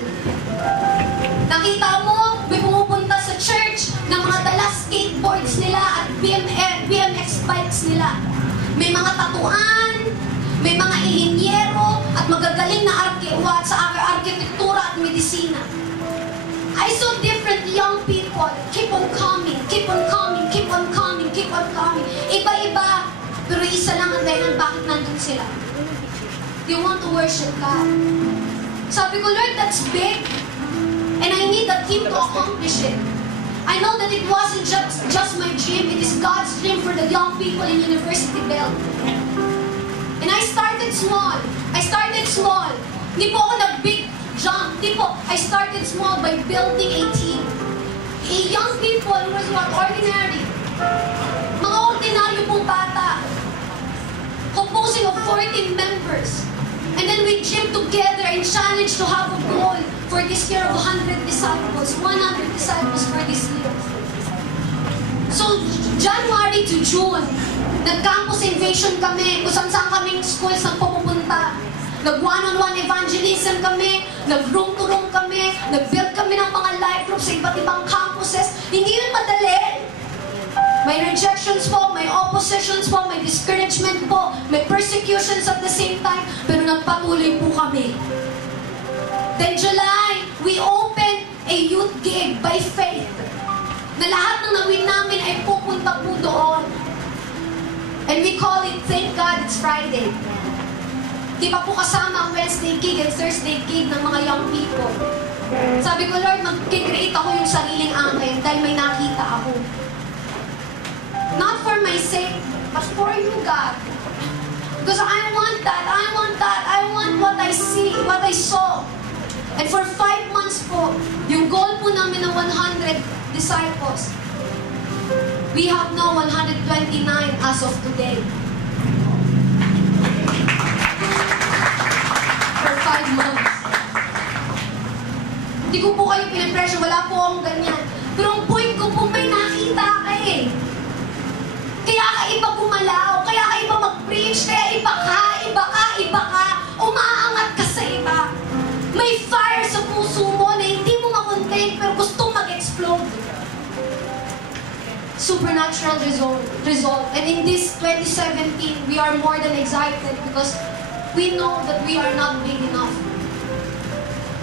Nakita mo, may pumupunta sa church ng mga dala skateboards nila at BMX bikes nila. May mga tatuan, may mga inhinyero at magagaling na sa arkitektura at medisina. I saw different young people keep on coming, keep on coming, keep on coming, keep on coming. Iba-iba, pero isa lang ang dahilan bakit nandun sila. They want to worship God. Sabi ko, Lord, that's big. And I need the team to accomplish it. I know that it wasn't just my dream. It is God's dream for the young people in University Bell. And I started small. Hindi po ako nag-big jump. Hindi po. I started small by building a team. A young people who was what? Ordinary. Mga ordinaryo pong bata. Composing of 14 members. And then we dream together and challenge to have a goal for this year of 100 disciples. 100 disciples for this year. So, January to June, nag-campus invasion kami. Kung saan kaming schools nagpupunta. Nag-one-on-one evangelism kami. Nag-room-to-room kami. Nag-build kami ng mga life groups sa iba't ibang campuses. Hindi yun madali. May rejections po, may oppositions po, may discouragement po, may persecutions at the same time, pero nagpatuloy po kami. Then July, we opened a youth gig by faith na lahat ng nawin namin ay pupunta po doon. And we call it, thank God, it's Friday. Di pa po kasama ang Wednesday gig and Thursday gig ng mga young people. Sabi ko, Lord, mag-create ako yung sariling akin dahil may nakita ako. Not for my sake, but for you, God. Because I want that, I want that, I want what I see, what I saw. And for 5 months po, yung goal po namin ng 100 disciples, we have now 129 as of today. For 5 months. Hindi ko po kayo pinipressure, wala po akong ganyan. Pero ang point ko po, may nakita ka eh. Kaya ka iba gumalaw, kaya ka iba mag-preach, kaya iba ka, umaangat ka sa iba. May fire sa puso mo na hindi mo makontain pero gusto mag-explode. Supernatural result. And in this 2017, we are more than excited because we know that we are not big enough.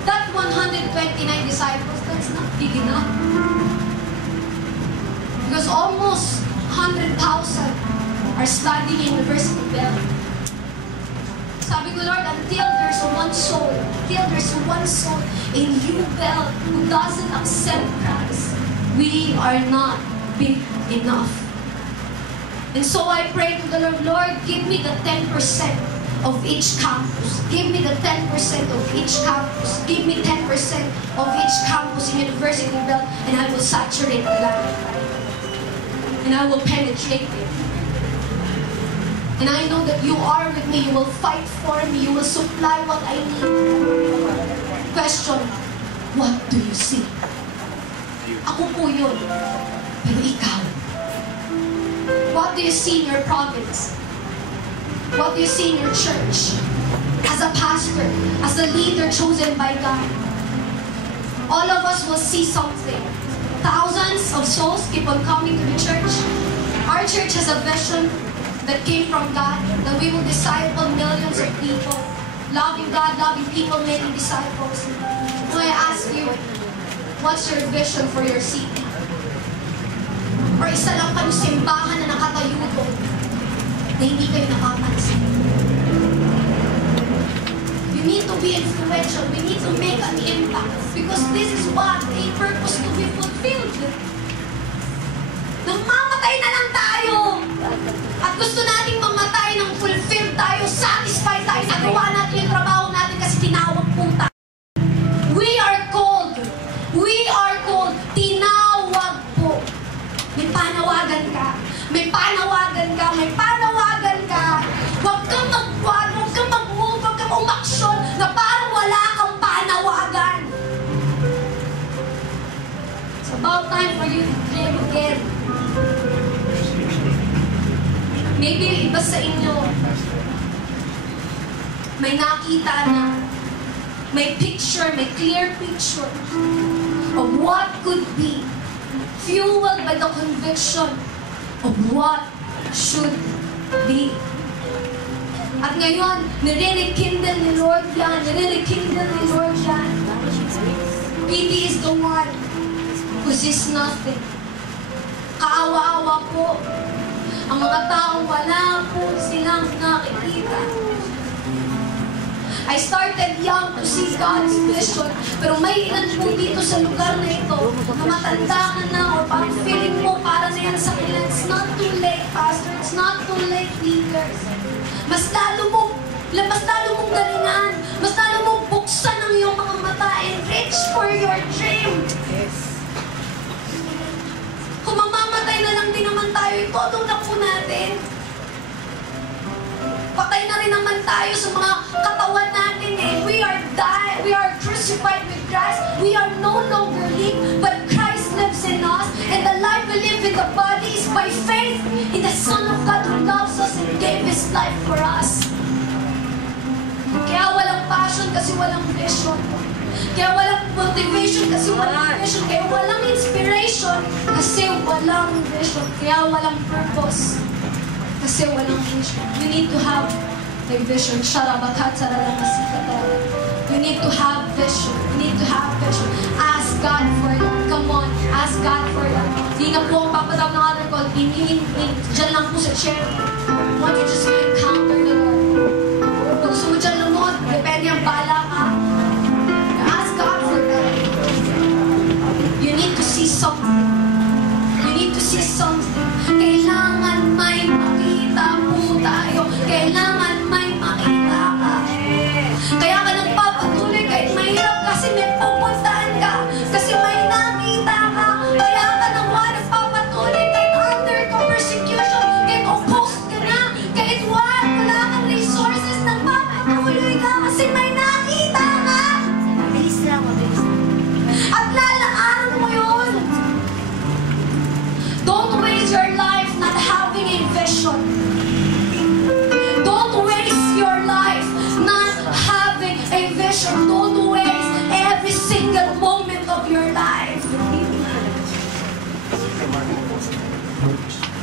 That 129 disciples, that's not big enough. Because almost 100,000 are studying University Bell. Sabi ko, Lord, until there's one soul in UBell who doesn't accept Christ, we are not big enough. And so I pray to the Lord, Lord, give me the 10% of each campus. Give me the 10% of each campus. Give me 10% of each campus in University Bell, and I will saturate the land. And I will penetrate it. And I know that you are with me. You will fight for me. You will supply what I need. Question, what do you see? Ako po yun. Pero ikaw. What do you see in your province? What do you see in your church? As a pastor, as a leader chosen by God. All of us will see something. Thousands of souls keep on coming to the church. Our church has a vision that came from God, that we will disciple millions of people, loving God, loving people, making disciples. So I ask you, what's your vision for your city? Or isa lang kayong simbahan na nakatayo doon, na hindi kayo napapansin. You need to be influential. We need to make an impact. Because this is what a purpose to be fulfilled. Namamatay na lang tayo. At gusto nating mamatay ng fulfilled tayo, satisfied tayo, nagawa natin yung trabaho natin kasi tinawag po tayo. We are called. We are called. Tinawag po. May panawagan ka. May panawagan ka. May panawagan ka. Huwag kang magwag, huwag kang mag-move, huwag kang umaksyon na parang wala kang panawagan. It's about time for you to dream again. Maybe iba sa inyo, may nakita na, may picture, may clear picture of what could be, fueled by the conviction of what should be. At ngayon, nire-rekindle ni Lord yan, nire-rekindle ni Lord yan. PD is the one who sees nothing. Kaawa-awa po. Ang mga taong wala po silang nakikita. I started young to see God's vision, pero may ilan po dito sa lugar na ito na matanda ka na o parang feeling mo para na yan sa kanila. It's not too late, Pastor. It's not too late, leaders. Mas lalo mong galingan. Mas lalo mong buksan ang iyong mga mata and reach for your dream. Kung mamamatay na lang din naman tayo, ito na po natin. Patay na rin naman tayo sa mga katawan natin eh. We are crucified with Christ. We are no longer live, but Christ lives in us. And the life we live in the body is by faith in the Son of God who loves us and gave His life for us. Kaya walang passion kasi walang vision. Kaya walang motivation kasi walang vision. Kaya walang inspiration kasi walang vision. Kaya walang purpose kasi Kasi walang vision. You need to have a vision. You need to have vision. You need to have vision. Ask God for that. Come on, ask God for that. Di na po ang papadam ng other call. Diyan lang po sa chair. Want you just to encounter the Lord. Kung gusto mo dyan lumot, depende ang bala ka. Ask God for that. You need to see something. You need to see something. Kailangan may makita po tayo. Kailangan may makita ka. Kaya ka nagpapatuloy kahit mahirap kasi may pupuntahan ka. Kasi may nakita ka. Kaya ka nagpapatuloy kahit under ka persecution. Kahit opposed ka na. Kahit wala kang resources. Nagpapatuloy ka kasi may nakita ka. Mabilis lang, mabilis. At lalaanan mo yun. Don't waste your life not having a vision. Don't waste your life not having a vision. Don't waste every single moment of your life.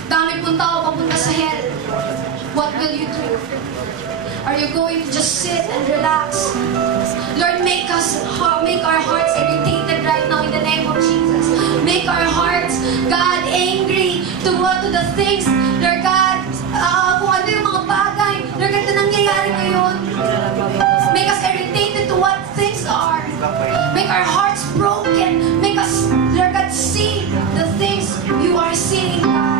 Dami pong tao papunta sa hell. What will you do? Are you going to just sit and relax? Lord, make our hearts irritated right now in the name of Jesus. Make our hearts, God, angry to the things, Lord God, kung ano yung mga bagay, Lord God, na nangyayari ngayon. Make us irritated to what things are. Make our hearts broken. Make us, Lord God, see the things you are seeing, God.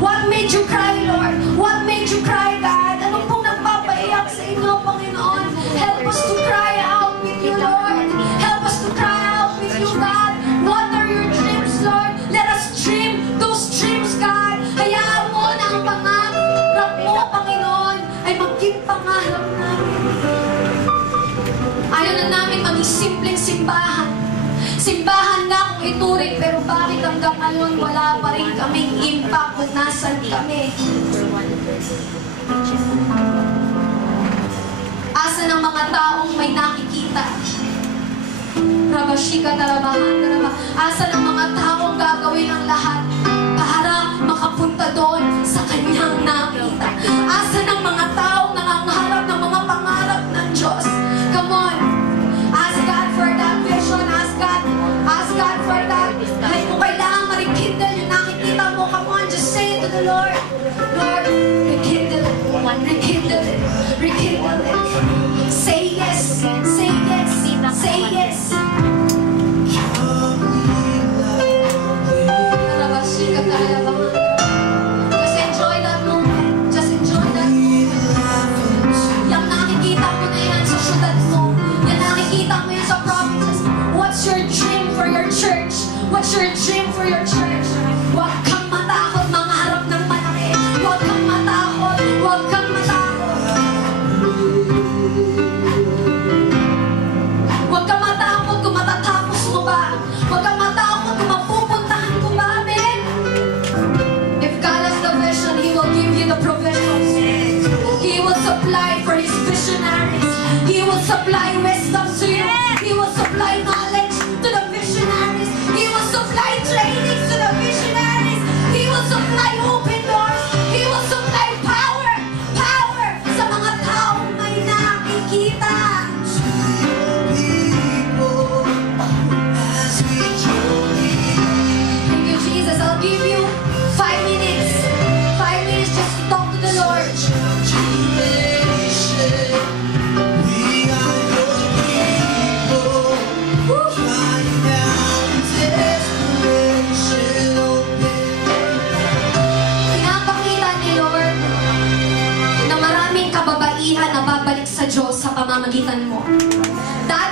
What made you cry, Lord? What made you cry, God? Ano pong nagpapaiyak sa inyo, Panginoon? Help us to cry out with you, Lord. Help us to cry out with you, God. What are your dreams, Lord? Let us dream those dreams, God. Hayaan mo na ang pangarap mo, Panginoon, ay maging pangarap namin. Ayaw na namin maging simpleng simbahan. Simbahan na kung ituring, pero bakit hanggang ngayon wala pa rin kaming impact kung nasan kami? Asa ng mga taong may nakikita? Rabashika talabahan talaga. Asa ng mga taong gagawin ang lahat para makapunta doon sa kanyang nakita? Asa ng mga taong nangangarap ng mga pangarap ng Diyos? Come on. Ask God for that vision. Ask God for that. Kahit mo kailangan marikindle yung nakikita mo. Come on, just say it to the Lord. Lord, rekindle it. Rekindle it. Rekindle it. Say yes. Say yes. Say yes. Just enjoy that moment. Just enjoy that moment. Yung nakikita mo na yan sa syudad mo. Yung nakikita mo yan sa provinces. What's your dream for your church? What's your dream for your church? Huwag kang matakot mangarap ng malaki. Huwag kang matakot. Huwag kang matakot. Huwag kang matakot kung matatapos mo ba. Huwag kang matakot kung mapupuntahan ko ba. Amen? If God has the vision, He will give you the provision. He will supply for His visionaries. He will supply wisdom to you. He will supply knowledge to the visionaries. He will supply training to the visionaries. He will supply open doors. He will supply power. Power sa mga taong may nakikita. Thank you, Jesus. I'll give you 5 minutes. 5 minutes just to talk to the Lord. Pinapakita ni Lord na maraming kababaihan na babalik sa Diyos sa pamamagitan mo. Daan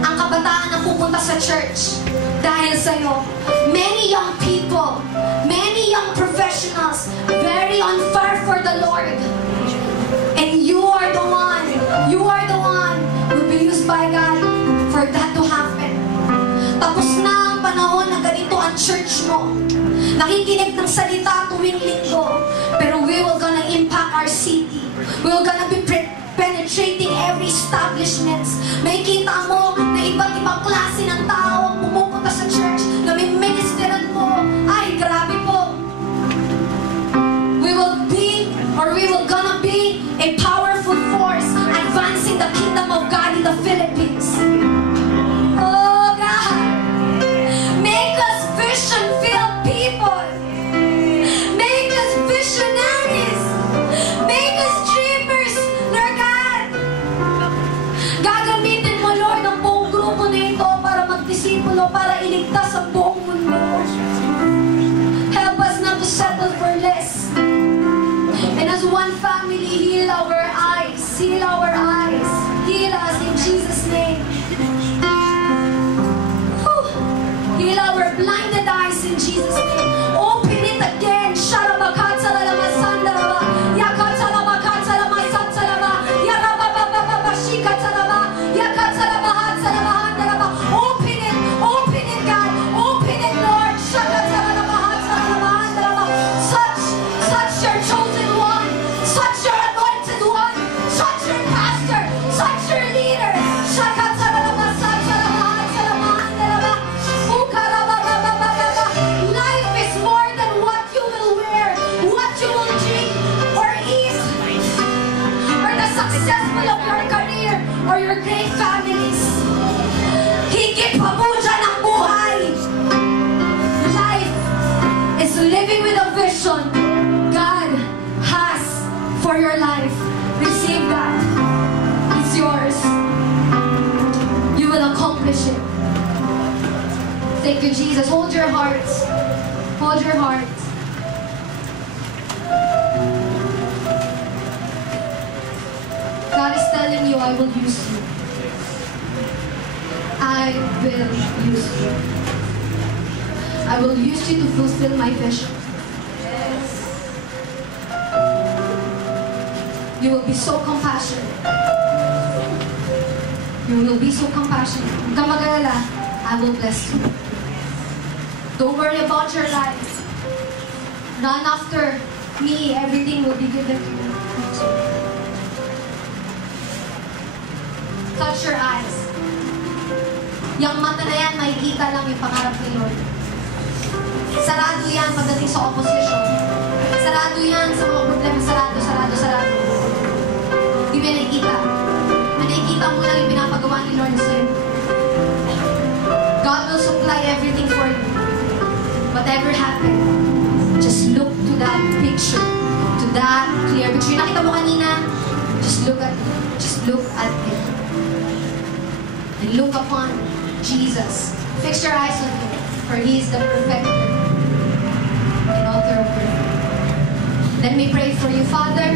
ang kabataan na pupunta sa church dahil sa'yo. Many young people, many young professionals, very on fire for the Lord. And you are the one who will be used by God for that to happen. Tapos na ang panahon na ganito ang church mo. Nakikinig ng salita tuwing linggo, pero we will gonna impact our city. We will gonna be penetrating every establishments. May kita mo na iba't ibang klase ng tao ang pumupunta sa church na may ministeran mo. Ay, grabe po. bliss. And as one family, heal our eyes. Heal our eyes. Heal us in Jesus' name. Whew. Heal our blinded eyes in Jesus' name. Open it again. Sharabakatsalamasandaraba. Yakatsalabakatsalamasandaraba. Yarababababashikatalaba. Yakatsalabahantsalamahandaraba. Open it, God. Open it, Lord. Shakatsalabahatsalamahandaraba. Touch your chosen one. Touch your anointed one. Touch your pastor. Touch your leader. Shakatsalabahatsalamahandaraba. Ukarabababababa. Life is more than what you will wear, what you will drink or eat, or the successful of your career or your great families. Higit pa po dyan ang buhay. Life is living with a vision God has for your life. Receive that. It's yours. You will accomplish it. Thank you, Jesus. Hold your hearts. Hold your hearts. God is telling you, I will use you. I will use you. I will use you to fulfill my vision. You will be so compassionate. You will be so compassionate. Huwag kang mag-alala, I will bless you. Don't worry about your life. Run after me. Everything will be given to you. Touch your eyes. Yung mata na yan, makikita lang yung pangarap ni Lord. Sarado yan pagdating sa opposition. Sarado yan sa mga problema. Sarado. Hindi mo nakikita. Nakikita mo lang yung pinapagawa ni Lord sa'yo. God will supply everything for you. Whatever happened, just look to that picture, to that clear picture. Yung nakita mo kanina, just look at it. And look upon Jesus. Fix your eyes on Him, for He is the perfecter and author of faith. Let me pray for you, Father.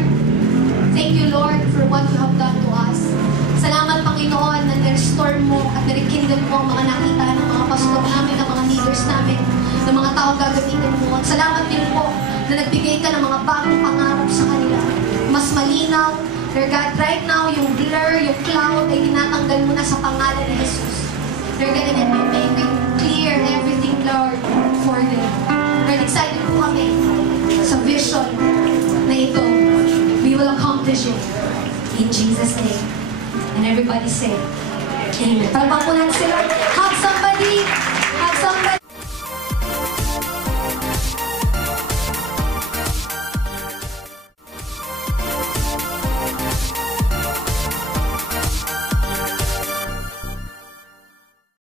Thank you, Lord, for what you have done to us. Salamat, Panginoon, na nirestore mo at nirikinggan mo ang mga nakita ng mga pastor namin, ng mga leaders namin, ng mga taong gagamitin mo. At salamat din po na nagbigay ka ng mga bagong pangarap sa kanila. Mas malinaw. Dear God, right now, yung blur, yung cloud ay tinatanggal mo na sa pangalan ni Jesus. Dear God, and you make it clear everything, Lord, for them. Lord, excited po kami sa vision na ito. We will accomplish it in Jesus' name. And everybody say, Amen. Palakpakan po natin sila. Hug somebody.